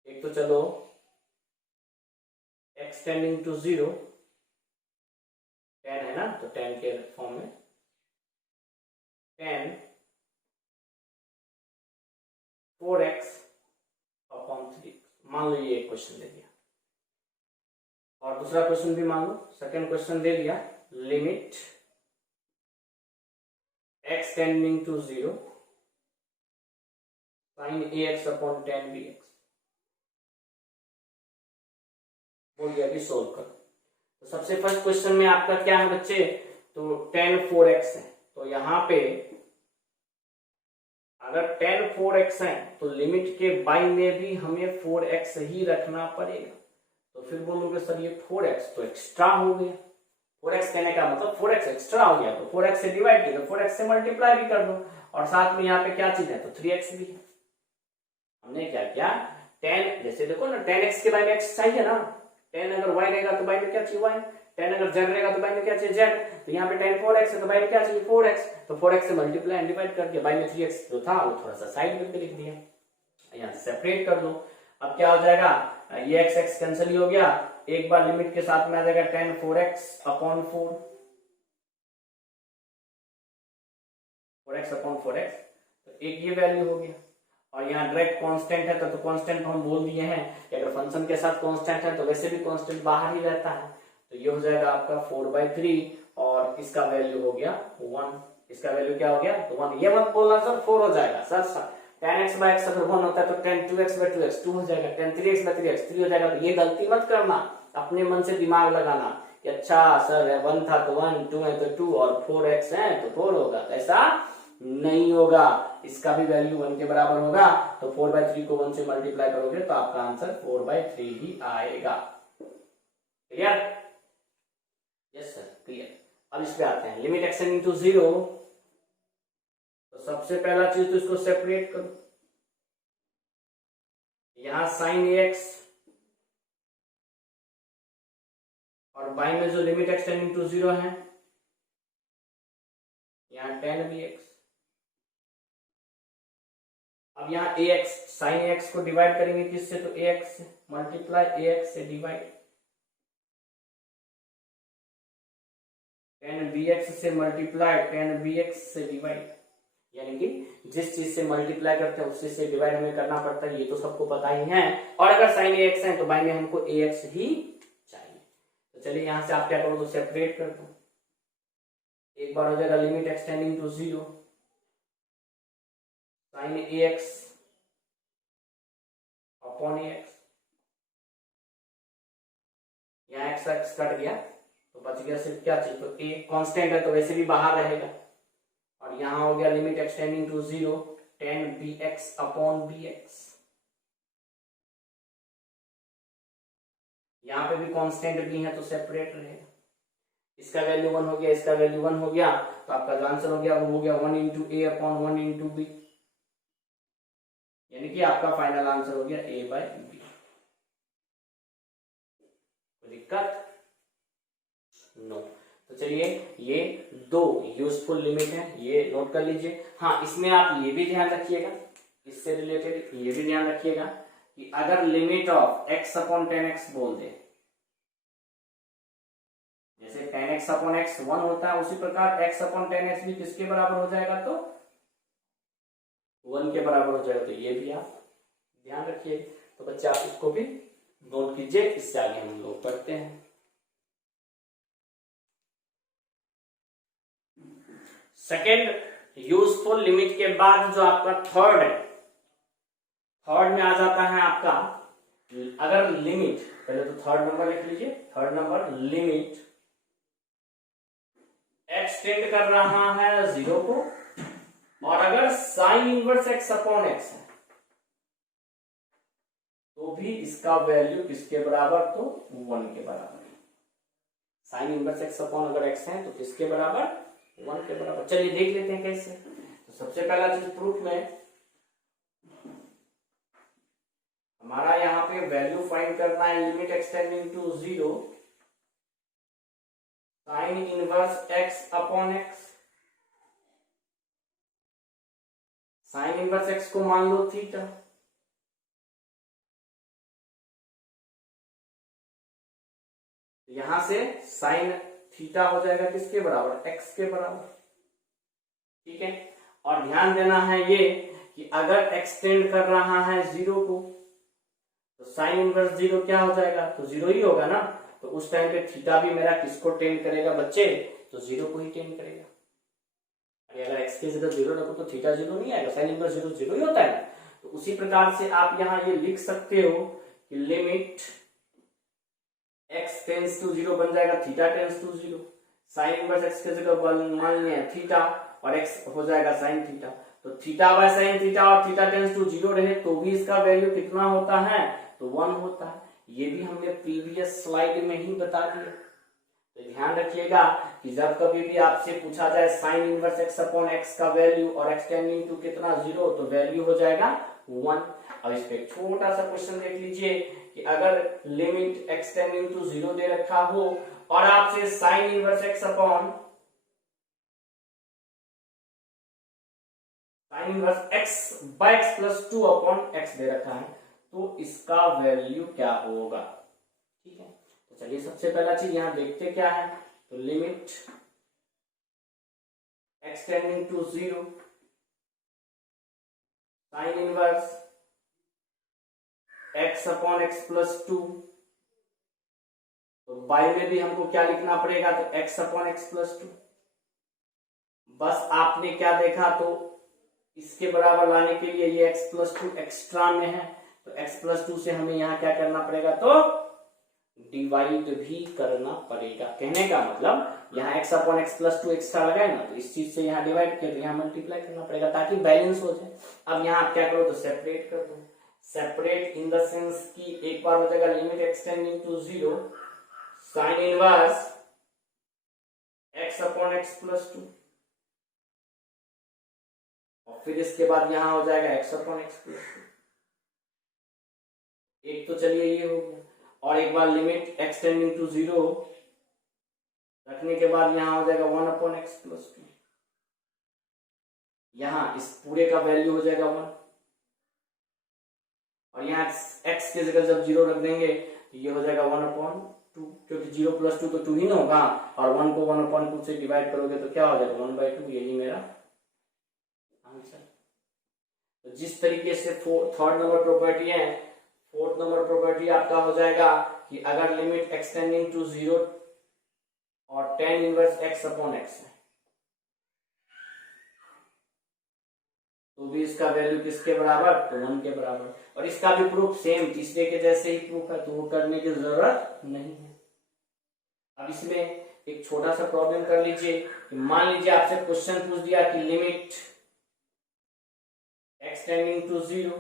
एक तो चलो एक्सटेंडिंग टू 0 10 है ना, तो 10 के फॉर्म में 10 4x अपॉन 3, मान लो ये एक क्वेश्चन दे दिया। और दूसरा क्वेश्चन भी मान लो, सेकंड क्वेश्चन दे दिया limit x tending to 0 sin ax upon 10 bx, बोल दिया कि सोल्व करो। तो सबसे फर्स्ट क्वेश्चन में आपका क्या है बच्चे, तो 10 4x है, तो यहां पे अगर 10 4x है तो लिमिट के बाई में भी हमें 4x ही रखना पड़ेगा। तो फिर बोलोगे सर ये 4x तो एक्स्ट्रा हो गया, 4x कहने का मतलब 4x एक्स्ट्रा हो गया, तो 4x से डिवाइड किया तो 4x से मल्टीप्लाई भी कर दो, और साथ में यहाँ पे क्या चीज है, तो 3x भी है। हमने क्या किया, 10 जैसे देखो ना 10x के बाई में x चाहिए ना, 10 अगर y रहेगा तो बाई में क्या चाहिए y, 10 अगर z रहेगा तो बाई में क्या चाहिए z, तो यहाँ पे 10 4x है तो बाई में क्या चाहिए 4x, तो 4x से मल्टीप्लाई एंड डिवाइड करके बाई में 3x जो था वो थोड़ा सा साइड में लिख दिया, यहाँ से सेपरेट कर दो। अब क्या हो जाएगा, ये x x कैंसिल ही हो गया, एक बार लिमिट के साथ में आ जाएगा 10 4x upon 4x upon 4x, तो एक ये वैल्यू हो गया। और यहाँ डायरेक्ट कांस्टेंट है तो कांस्टेंट हम बोल दिए हैं कि अगर फंक्शन के साथ कांस्टेंट है तो वैसे भी कांस्टेंट बाहर ही रहता है, तो ये हो जाएगा आपका 4/3 और इसका वैल्यू हो गया 1, इसका वैल्यू क्या हो गया, तो 1। ये मत बोलना सर 4 हो जाएगा, sir tan x by x अगर 1 होता है तो tan 2x बाय 2x 2 हो जाएगा, tan 3x बाय 3x 3 हो जाएगा। तो ये गलती मत करना, अपने मन से दिमाग लगाना कि अच्छा सर 1 था तो 1, 2 है तो 2 और 4x है तो 4 होगा, तो ऐसा नहीं होगा। इसका भी वैल्यू 1 के बराबर होगा, तो 4/3 को 1 से मल्टीप्लाई करोगे तो आपका आंसर 4/3 ही आएगा। क्लियर? Yes sir, clear. अब इस पे आते हैं, लिमिट एक्सटेंडिंग टू 0। तो सबसे पहला चीज तो इसको सेपरेट करो। यहां sin ax और बाई में जो लिमिट एक्सटेंडिंग टू 0 है यहां tan bx। अब यहाँ ax sin ax को डिवाइड करेंगे किससे, तो ax से मल्टीप्लाई ax से डिवाइड, tan bx से मल्टीप्लाई tan bx से डिवाइड, यानी कि जिस चीज से मल्टीप्लाई करते हैं उसी से डिवाइड हमें करना पड़ता है, ये तो सबको पता ही है। और अगर sin ax है तो बाई में हमको ax ही चाहिए। तो चलिए यहां से आप क्या करो, तो सेपरेट कर दो। एक बार हो जाएगा limit extending to 0 sin ax upon ax, यहाँ x x कट गया तो बच गया सिर्फ क्या चीज, तो a कांस्टेंट है तो वैसे भी बाहर रहेगा। और यहां हो गया limit extending to 0 tan bx upon bx, यहां पे भी कांस्टेंट भी है तो सेपरेट रहेगा। इसका वैल्यू 1 हो गया, इसका वैल्यू 1 हो गया, तो आपका जो आंसर हो गया वो हो गया 1 इंटू ए अपॉन 1 इंटू बी, यानी कि आपका फाइनल आंसर हो गया a बाय बी। कोई दिक्कत? नो। तो चलिए ये दो यूजफुल लिमिट है, ये नोट कर लीजिए। हाँ, इसमें आप ये भी ध्यान रखिएगा, इससे रिलेटेड ये भी ध्यान रखिएगा कि अगर limit of x upon tan x बोल दे, जैसे tan x अपॉन x 1 होता है, उसी प्रकार x अपॉन tan x भी किसके बराबर हो जाएगा, तो 1 के बराबर हो जाएगा। तो ये भी आप ध्यान रखिए। तो बच्चे आप इसको भी नोट कीजिए, इससे आगे हम लोग पढ़ते हैं। सेकेंड यूजफुल लिमिट के बाद जो आपका थर्ड है, थर्ड में आ जाता है आपका, अगर लिमिट, पहले तो थर्ड नंबर लिख लीजिए, थर्ड नंबर लिमिट एक्सटेंड कर रहा है 0 को, और अगर sign inverse x upon x है तो भी इसका वैल्यू किसके बराबर, तो 1 के बराबर। साइन इनवर्स x अपॉन अगर x है तो किसके बराबर, 1 के बराबर। चलिए देख लेते हैं कैसे। तो सबसे पहला चीज प्रूफ में हमारा यहाँ पे वैल्यू फाइंड करना है, limit extending to 0 sine inverse x upon x। Sine inverse x को मान लो थीटा, यहां से साइन थीटा हो जाएगा किसके बराबर, x के बराबर। ठीक है, और ध्यान देना है ये कि अगर एक्सटेंड कर रहा है 0 को तो साइन इनवर्स 0 क्या हो जाएगा, तो 0 ही होगा ना। तो उस टाइम पे थीटा भी मेरा किसको टेंड करेगा बच्चे, तो 0 को ही टेंड करेगा। अगर x की जगह 0 रखो तो थीटा 0 नहीं आएगा, साइन इनवर्स 0 0 ही होता है। तो उसी प्रकार से आप यहां ये लिख सकते हो कि लिमिट x टेंस टू 0 बन जाएगा theta tends to 0, sine inverse x की जगह मान लिया थीटा और x हो जाएगा साइन थीटा। तो थीटा बाय साइन थीटा और थीटा टेंस टू 0 रहे तो भी इसका वैल्यू कितना होता है, तो 1 होता है। ये भी हमने प्रीवियस स्लाइड में ही बता दिया। तो ध्यान रखिएगा कि जब कभी भी आपसे पूछा जाए sign inverse x upon x का वैल्यू और एक्सटेंडिंग टू कितना 0, तो वैल्यू हो जाएगा 1। अब इस पे छोटा सा क्वेश्चन देख लीजिए कि अगर लिमिट एक्सटेंडिंग टू 0 दे रखा हो और आपसे sine inverse x upon sine inverse x by x plus 2 upon x दे रखा है, तो इसका वैल्यू क्या होगा। ठीक है, तो चलिए सबसे पहला चीज यहां देखते क्या है। तो limit extending to 0 sine inverse x upon x plus 2, तो बाई में भी हमको क्या लिखना पड़ेगा, तो x अपॉन x प्लस 2। बस आपने क्या देखा, तो इसके बराबर लाने के लिए ये x+2 एक्स्ट्रा में है, तो x+2 से हमें यहाँ क्या करना पड़ेगा, तो डिवाइड भी करना पड़ेगा। कहने का मतलब यहाँ x/x+2 एक्स्ट्रा लगाए ना, तो इस चीज से यहाँ डिवाइड किया तो यहाँ मल्टीप्लाई करना पड़ेगा ताकि बैलेंस हो जाए। अब यहाँ आप क्या करो, तो सेपरेट कर दो। सेपरेट इन द सेंस कि एक बार हो जाएगा limit extending to 0 sine inverse x/x+2, और फिर इसके बाद यहां हो जाएगा x/x+2। एक तो चलिए ये हो गया, और एक बार लिमिट एक्सटेंडिंग टू 0 रखने के बाद यहां हो जाएगा 1/x+2। यहां इस पूरे का वैल्यू हो जाएगा 1, और यहाँ x की जगह जब 0 रख देंगे तो ये हो जाएगा 1/2, क्योंकि 0+2 तो 2 ही ना होगा, और 1 को 1/2 से डिवाइड करोगे तो क्या हो जाएगा 1/2। यही मेरा आंसर। तो जिस तरीके से थर्ड नंबर प्रॉपर्टी है, फोर्थ नंबर प्रॉपर्टी आपका हो जाएगा कि अगर लिमिट एक्सटेंडिंग टू 0 और tan इनवर्स x/x है, तो भी इसका वैल्यू किसके बराबर, तो 1 के बराबर। और इसका भी प्रूफ सेम तीसरे के जैसे ही प्रूफ है, तो वो करने की जरूरत नहीं है। अब इसमें एक छोटा सा प्रॉब्लम कर लीजिए कि मान लीजिए आपसे क्वेश्चन पूछ दिया कि limit extending to 0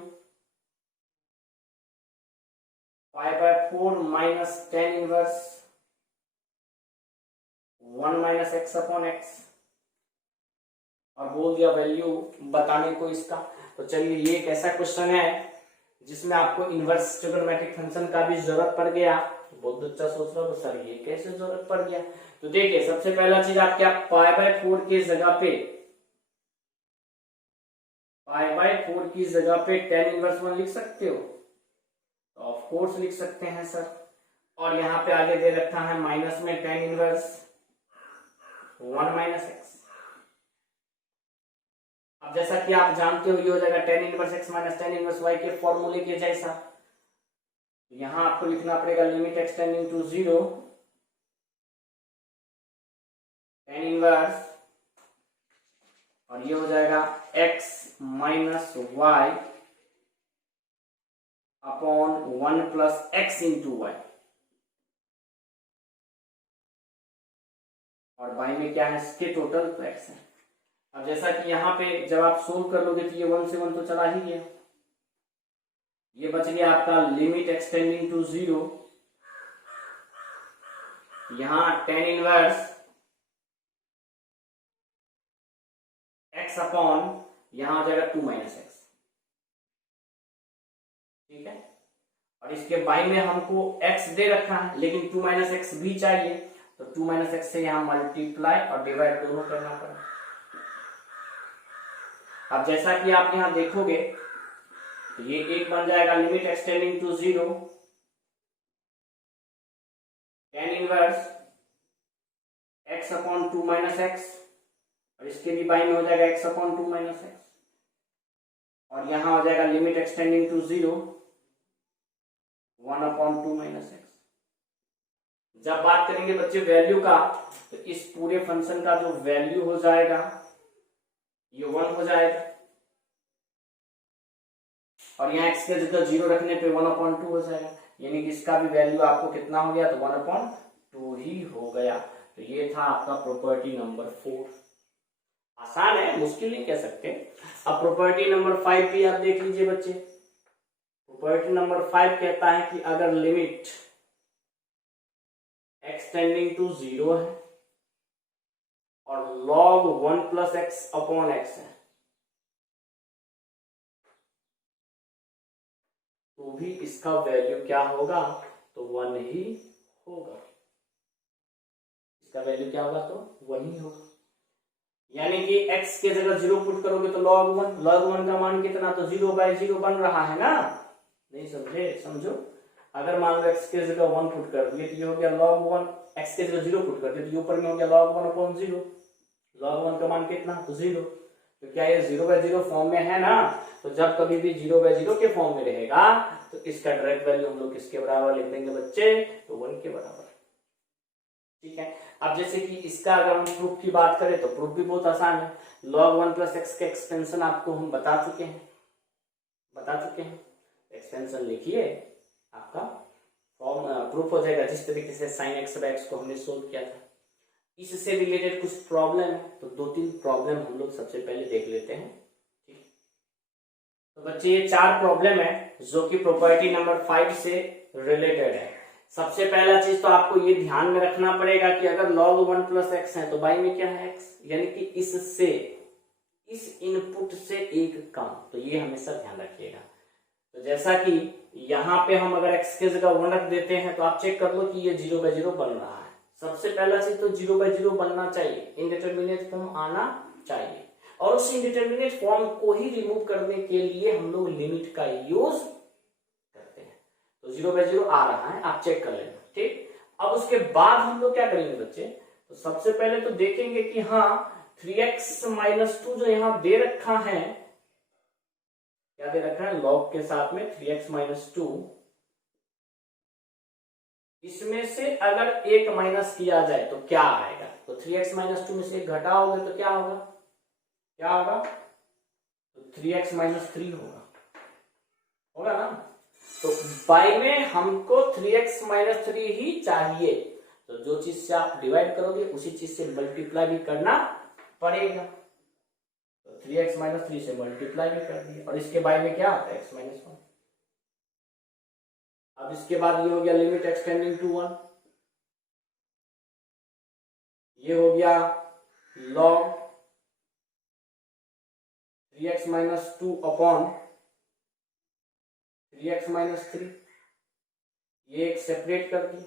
π/4 minus tan inverse 1 - x/x, और बोल दिया वैल्यू बताने को इसका। तो चलिए ये एक ऐसा क्वेश्चन है जिसमें आपको इनवर्स ट्रिग्नोमेट्रिक फंक्शन का भी जरूरत पड़ गया। बहुत बच्चा सोच रहा है सर ये कैसे जरूरत पड़ गया। तो देखिए सबसे पहला चीज आप क्या π/4 की जगह पे π/4 की जगह पे tan इनवर्स 1 लिख सकते हो, तो ऑफ कोर्स लिख सकते हैं सर। और यहाँ पे आगे दे रखा है माइनस में tan इनवर्स 1 - x। अब जैसा कि आप जानते हो ये हो जाएगा tan inverse x minus tan inverse y के फॉर्मूले के जैसा। यहां आपको लिखना पड़ेगा limit extending to 0 tan inverse, और ये हो जाएगा x minus y upon 1 plus x into y, और y में क्या है इसके टोटल तो x है। अब जैसा कि यहाँ पे जब आप सोल्व कर लोगे तो ये 1 से 1 तो चला ही गया, ये बच गया आपका लिमिट एक्सटेंडिंग टू 0, यहां tan इनवर्स x अपॉन यहां हो जाएगा 2 - x, ठीक है। और इसके बाई में हमको x दे रखा है लेकिन 2 - x भी चाहिए, तो 2 - x से यहां मल्टीप्लाई और डिवाइड दोनों करना पड़ा। अब जैसा कि आप यहां देखोगे तो ये एक बन जाएगा limit extending to 0 tan inverse x upon 2 - x, और इसके भी बाई में हो जाएगा x अपॉन 2 - x, और यहां हो जाएगा limit extending to 0 1 upon 2 - x। जब बात करेंगे बच्चे वैल्यू का, तो इस पूरे फंक्शन का जो वैल्यू हो जाएगा ये 1 हो जाएगा, और यहाँ x के जगह 0 रखने पे 1/2 हो जाएगा, यानी कि इसका भी वैल्यू आपको कितना हो गया, तो 1/2 ही हो गया। तो ये था आपका प्रॉपर्टी नंबर 4। आसान है, मुश्किल नहीं कह सकते। अब प्रॉपर्टी नंबर 5 भी आप देख लीजिए बच्चे। प्रॉपर्टी नंबर 5 कहता है कि अगर लिमिट एक्सटेंडिंग टू 0 है और log 1 plus x upon x है, तो भी इसका वैल्यू क्या होगा, तो 1 ही होगा। इसका वैल्यू क्या होगा, तो 1 ही होगा। यानी कि x के जगह 0 पुट करोगे तो log 1 का मान कितना, तो 0/0 बन रहा है ना। नहीं समझे, समझो। अगर मान लो x के जगह 1 पुट कर दिए तो ये हो गया log 1, x के जगह 0 पुट कर दिए तो ये ऊपर में हो गया log 1/0। log 1 का मान कितना, तो 0। तो क्या ये 0/0 फॉर्म में है ना, तो जब कभी भी 0/0 के फॉर्म में रहेगा तो इसका डायरेक्ट वैल्यू हम लोग किसके बराबर लिख देंगे बच्चे, तो 1 के बराबर। ठीक है। अब जैसे कि इसका अगर हम प्रूफ की बात करें तो प्रूफ भी बहुत आसान है। log 1 प्लस एक्स के एक्सटेंशन आपको हम बता चुके हैं। एक्सटेंशन लिखिए, आपका फॉर्म प्रूफ हो जाएगा। जिस तरीके से साइन एक्स बाय एक्स को हमने सोल्व किया था, इससे रिलेटेड कुछ प्रॉब्लम है, तो 2-3 प्रॉब्लम हम लोग सबसे पहले देख लेते हैं। ठीक, तो बच्चे ये 4 प्रॉब्लम है जो कि प्रॉपर्टी नंबर 5 से रिलेटेड है। सबसे पहला चीज तो आपको ये ध्यान में रखना पड़ेगा कि अगर log 1 प्लस एक्स है तो बाई में क्या है x, यानी कि इससे, इस इनपुट से एक कम, तो ये हमेशा ध्यान रखिएगा। तो जैसा कि यहाँ पे हम अगर x के जगह 1 रख देते हैं तो आप चेक कर लो कि ये 0/0 बन रहा है। सबसे पहला चीज तो 0/0 बनना चाहिए, इनडिटरमिनेट फॉर्म आना चाहिए, और उस इनडिटरमिनेट फॉर्म को ही रिमूव करने के लिए हम लोग लिमिट का यूज करते हैं। तो 0/0 आ रहा है, आप चेक कर लेना। ठीक, अब उसके बाद हम लोग क्या करेंगे बच्चे, तो सबसे पहले तो देखेंगे कि हाँ 3x माइनस 2 जो यहाँ दे रखा है, क्या दे रखा है, log के साथ में 3x माइनस 2, इसमें से अगर एक माइनस किया जाए तो क्या आएगा, तो 3x माइनस 2 में से एक घटाओगे तो क्या होगा, तो 3x माइनस 3 होगा ना। तो बाई में हमको 3x माइनस 3 ही चाहिए, तो जो चीज से आप डिवाइड करोगे उसी चीज से मल्टीप्लाई भी करना पड़ेगा। तो 3x माइनस 3 से मल्टीप्लाई भी कर दिया, और इसके बाई में क्या आता है, x माइनस 1। अब इसके बाद ये हो गया लिमिट एक्सटेंडिंग टू 1, ये हो गया log 3x minus 2 upon 3x minus 3, ये एक सेपरेट कर दी,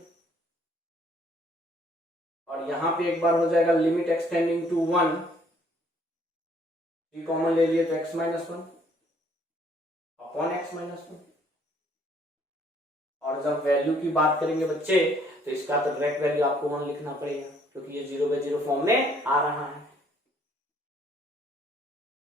और यहां पे एक बार हो जाएगा लिमिट एक्सटेंडिंग टू 1, 3 कॉमन ले लिए तो x minus 1 upon x minus 1। और जब वैल्यू की बात करेंगे बच्चे तो इसका तो डायरेक्ट वैल्यू आपको 1 लिखना पड़ेगा, क्योंकि ये 0/0 फॉर्म में आ रहा है।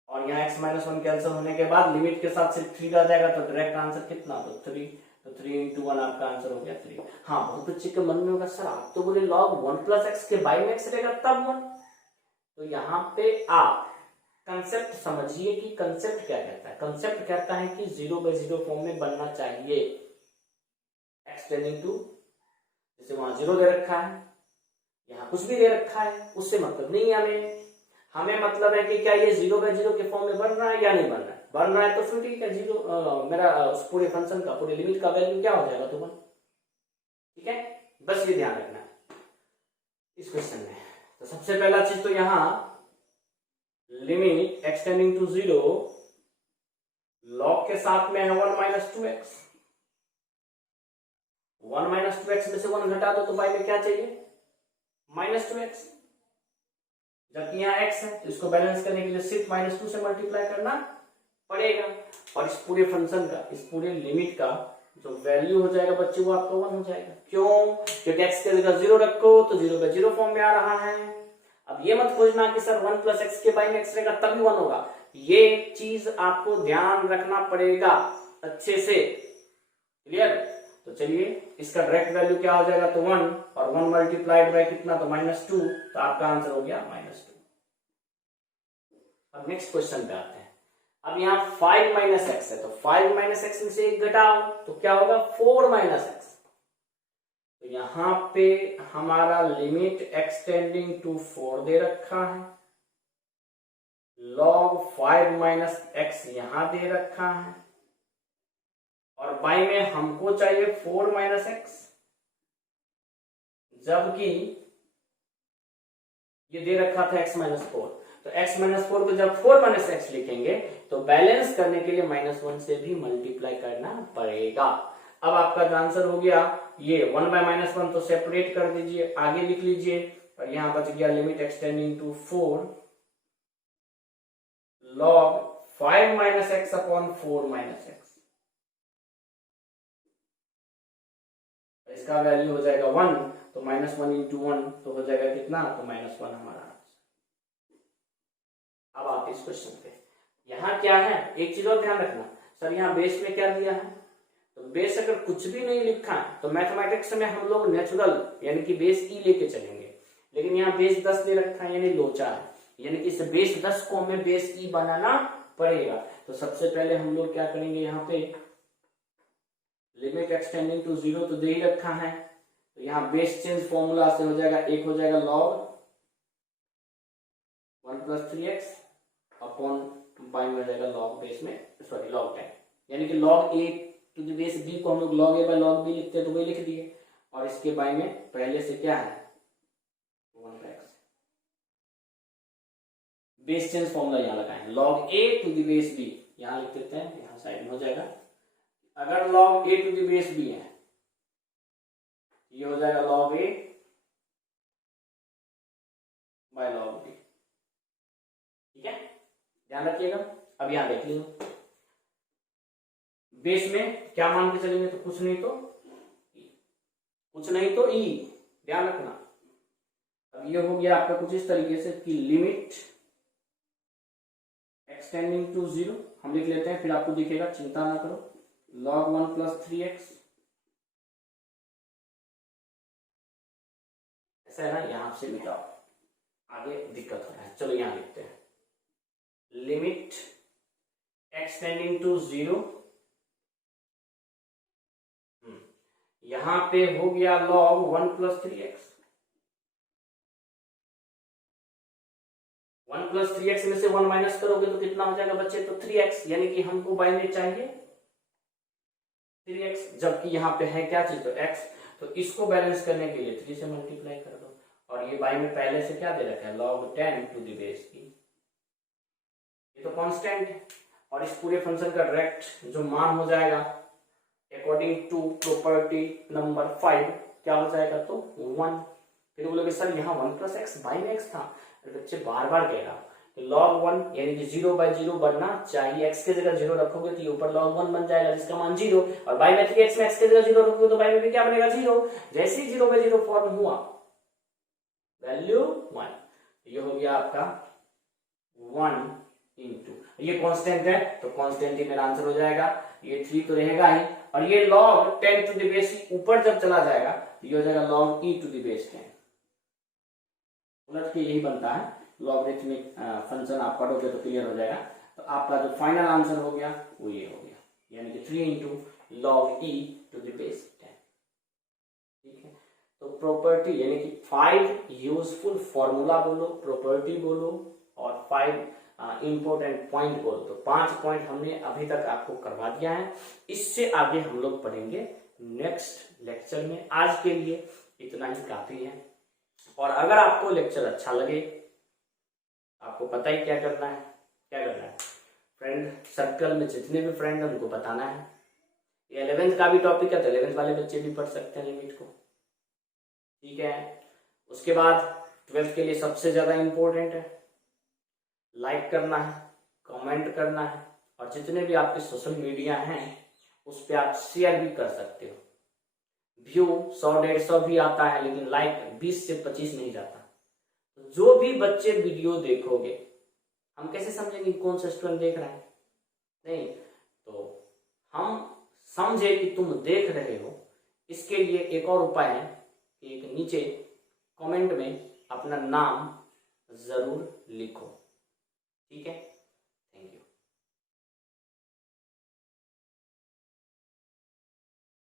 और यहाँ x माइनस 1 कैंसिल होने के बाद लिमिट के साथ सिर्फ 3 रह जाएगा, तो डायरेक्ट आंसर कितना, तो 3, तो 3 इंटू 1 आपका आंसर हो गया 3। हाँ, बहुत बच्चे के मन में होगा सर आप तो बोले log 1 प्लस एक्स के बाई में एक्स रहेगा तब 1, तो यहाँ पे आप कंसेप्ट समझिए कि कंसेप्ट क्या कहता है। कंसेप्ट कहता है कि 0/0 फॉर्म में बनना चाहिए, एक्सटेंडिंग टू, जैसे वहां 0 दे रखा है, यहाँ कुछ भी दे रखा है, उससे मतलब नहीं है हमें मतलब है कि क्या ये 0/0 के फॉर्म में बन रहा है या नहीं बन रहा है। बन रहा है तो फिर ठीक है, 0 मेरा उस पूरे फंक्शन का, पूरे लिमिट का वैल्यू क्या हो जाएगा, तो 1। ठीक है, बस ये ध्यान रखना है इस क्वेश्चन में। तो सबसे पहला चीज तो यहाँ लिमिट एक्सटेंडिंग टू 0, log के साथ में है 1 माइनस 2x, 1 माइनस 2x में से 1 घटा दो तो बाई में क्या चाहिए, माइनस 2x, जबकि यहाँ x है तो इसको बैलेंस करने के लिए सिर्फ -2 से मल्टीप्लाई करना पड़ेगा, और इस पूरे फंक्शन का, इस पूरे लिमिट का जो वैल्यू हो जाएगा बच्चे वो आपका 1 हो जाएगा। क्यों, क्योंकि x के जगह 0 रखो तो 0/0 फॉर्म में आ रहा है। अब ये मत खोजना कि सर 1 प्लस एक्स के बाई में x रहेगा तभी 1 होगा, ये चीज आपको ध्यान रखना पड़ेगा अच्छे से, क्लियर। तो चलिए इसका डायरेक्ट वैल्यू क्या हो जाएगा, तो 1, और 1 मल्टीप्लाइड बाय कितना, तो -2, तो आपका आंसर हो गया -2। अब नेक्स्ट क्वेश्चन पे आते हैं। अब यहाँ 5 माइनस एक्स है, तो 5 माइनस एक्स में से एक घटाओ तो क्या होगा, 4 माइनस एक्स। तो यहाँ पे हमारा लिमिट एक्सटेंडिंग टू 4 दे रखा है, log 5 माइनस एक्स यहां दे रखा है, और बाई में हमको चाहिए 4 माइनस एक्स, जबकि ये दे रखा था x माइनस 4। तो x माइनस 4 को जब 4 माइनस एक्स लिखेंगे तो बैलेंस करने के लिए -1 से भी मल्टीप्लाई करना पड़ेगा। अब आपका जो आंसर हो गया ये 1 बाय -1, तो सेपरेट कर दीजिए, आगे लिख लीजिए, और यहां बच गया limit extending to 4 log 5 minus x upon 4 minus x, इसका वैल्यू हो जाएगा 1, तो -1 इंटू 1 तो हो जाएगा कितना, तो -1 हमारा आंसर। अब आप इस क्वेश्चन पे यहाँ क्या है, एक चीज और ध्यान रखना, सर यहाँ बेस में क्या दिया है, तो बेस अगर कुछ भी नहीं लिखा है तो मैथमेटिक्स में हम लोग नेचुरल यानी कि बेस ई लेके चलेंगे। लेकिन यहाँ बेस 10 दे रखा है यानी लोचा है, यानी कि इस बेस 10 को हमें बेस ई बनाना पड़ेगा। तो सबसे पहले हम लोग क्या करेंगे, यहाँ पे लिमिट एक्सटेंडिंग टू 0 तो दे ही रखा है, तो यहाँ बेस चेंज फॉर्मूला से हो जाएगा, एक हो जाएगा log 1 + 3x अपॉन बाई में हो जाएगा log बेस में सॉरी log 10, यानी कि log a to the base b को हम लोग log a by log b लिखते हैं तो वही लिख दिए, और इसके बाई में पहले से क्या है 1x, बेस चेंज फॉर्मूला यहाँ लगाए log a to the base b यहाँ लिख देते हैं, यहाँ साइड में हो जाएगा। अगर log a to the base b है ये हो जाएगा log a by log b, ठीक है, ध्यान रखिएगा। अब यहां देख लीजिए बेस में क्या मान के चलेंगे, तो कुछ नहीं तो ई, ध्यान रखना। अब ये हो गया आपका कुछ इस तरीके से कि लिमिट एक्सटेंडिंग टू 0 हम लिख लेते हैं, फिर आपको दिखेगा, चिंता ना करो, log 1 + 3x ऐसा है ना, यहां से मिटाओ, आगे दिक्कत हो रहा है। चलो यहां लिखते हैं लिमिट एक्सटेंडिंग टू 0, यहां पे हो गया log 1 + 3x, 1 + 3x में से 1 माइनस करोगे तो कितना हो जाएगा बच्चे, तो 3x, यानी कि हमको बाई में चाहिए 3x, जबकि यहाँ पे है क्या चीज, तो x, तो इसको बैलेंस करने के लिए 3 से मल्टीप्लाई कर दो, और ये बाई में पहले से क्या दे रखा है log 10 to the base e, ये तो कांस्टेंट है, और इस पूरे फंक्शन का डायरेक्ट जो मान हो जाएगा अकॉर्डिंग टू प्रॉपर्टी नंबर 5 क्या हो जाएगा, तो 1। फिर बोलोगे सर यहाँ 1 + x बाई में x था, बच्चे बार बार कह रहा हूं, तो log 1 यानी कि 0/0 बनना चाहिए, x की जगह 0 रखोगे तो ये ऊपर log 1 बन जाएगा जिसका मान 0, और बाई में 3x में x की जगह 0 रखोगे तो बाई में भी क्या बनेगा 0, जैसे ही 0/0 फॉर्म हुआ वैल्यू 1, ये हो गया आपका 1 इंटू, ये कांस्टेंट है तो कांस्टेंट ही मेरा आंसर हो जाएगा, ये 3 तो रहेगा ही, और ये log 10 टू द बेस ऊपर जब चला जाएगा तो ये हो जाएगा log e to the base 10, उलट के यही बनता है, लॉगरिथमिक फंक्शन आप पढ़ोगे तो क्लियर हो जाएगा। तो आपका जो फाइनल आंसर हो गया वो ये हो गया, यानी कि 3 into log e to the base 10, ठीक है। तो प्रॉपर्टी यानी कि 5 यूजफुल फॉर्मूला बोलो, प्रॉपर्टी बोलो, और 5 इंपॉर्टेंट पॉइंट बोलो, तो 5 पॉइंट हमने अभी तक आपको करवा दिया है, इससे आगे हम लोग पढ़ेंगे नेक्स्ट लेक्चर में। आज के लिए इतना ही काफी है, और अगर आपको लेक्चर अच्छा लगे, आपको पता ही क्या करना है, फ्रेंड सर्कल में जितने भी फ्रेंड हैं उनको बताना है, ये 11th का भी टॉपिक है तो 11th वाले बच्चे भी पढ़ सकते हैं लिमिट को, ठीक है। उसके बाद 12th के लिए सबसे ज्यादा इंपॉर्टेंट है, लाइक करना है, कमेंट करना है, और जितने भी आपके सोशल मीडिया हैं उस पर आप शेयर भी कर सकते हो। व्यू 100-150 भी आता है, लेकिन लाइक 20 से 25 नहीं जाता। तो जो भी बच्चे वीडियो देखोगे, हम कैसे समझेंगे कौन सा स्टूडेंट देख रहा है, नहीं, तो हम समझे कि तुम देख रहे हो, इसके लिए एक और उपाय है, एक नीचे कमेंट में अपना नाम जरूर लिखो, ठीक है।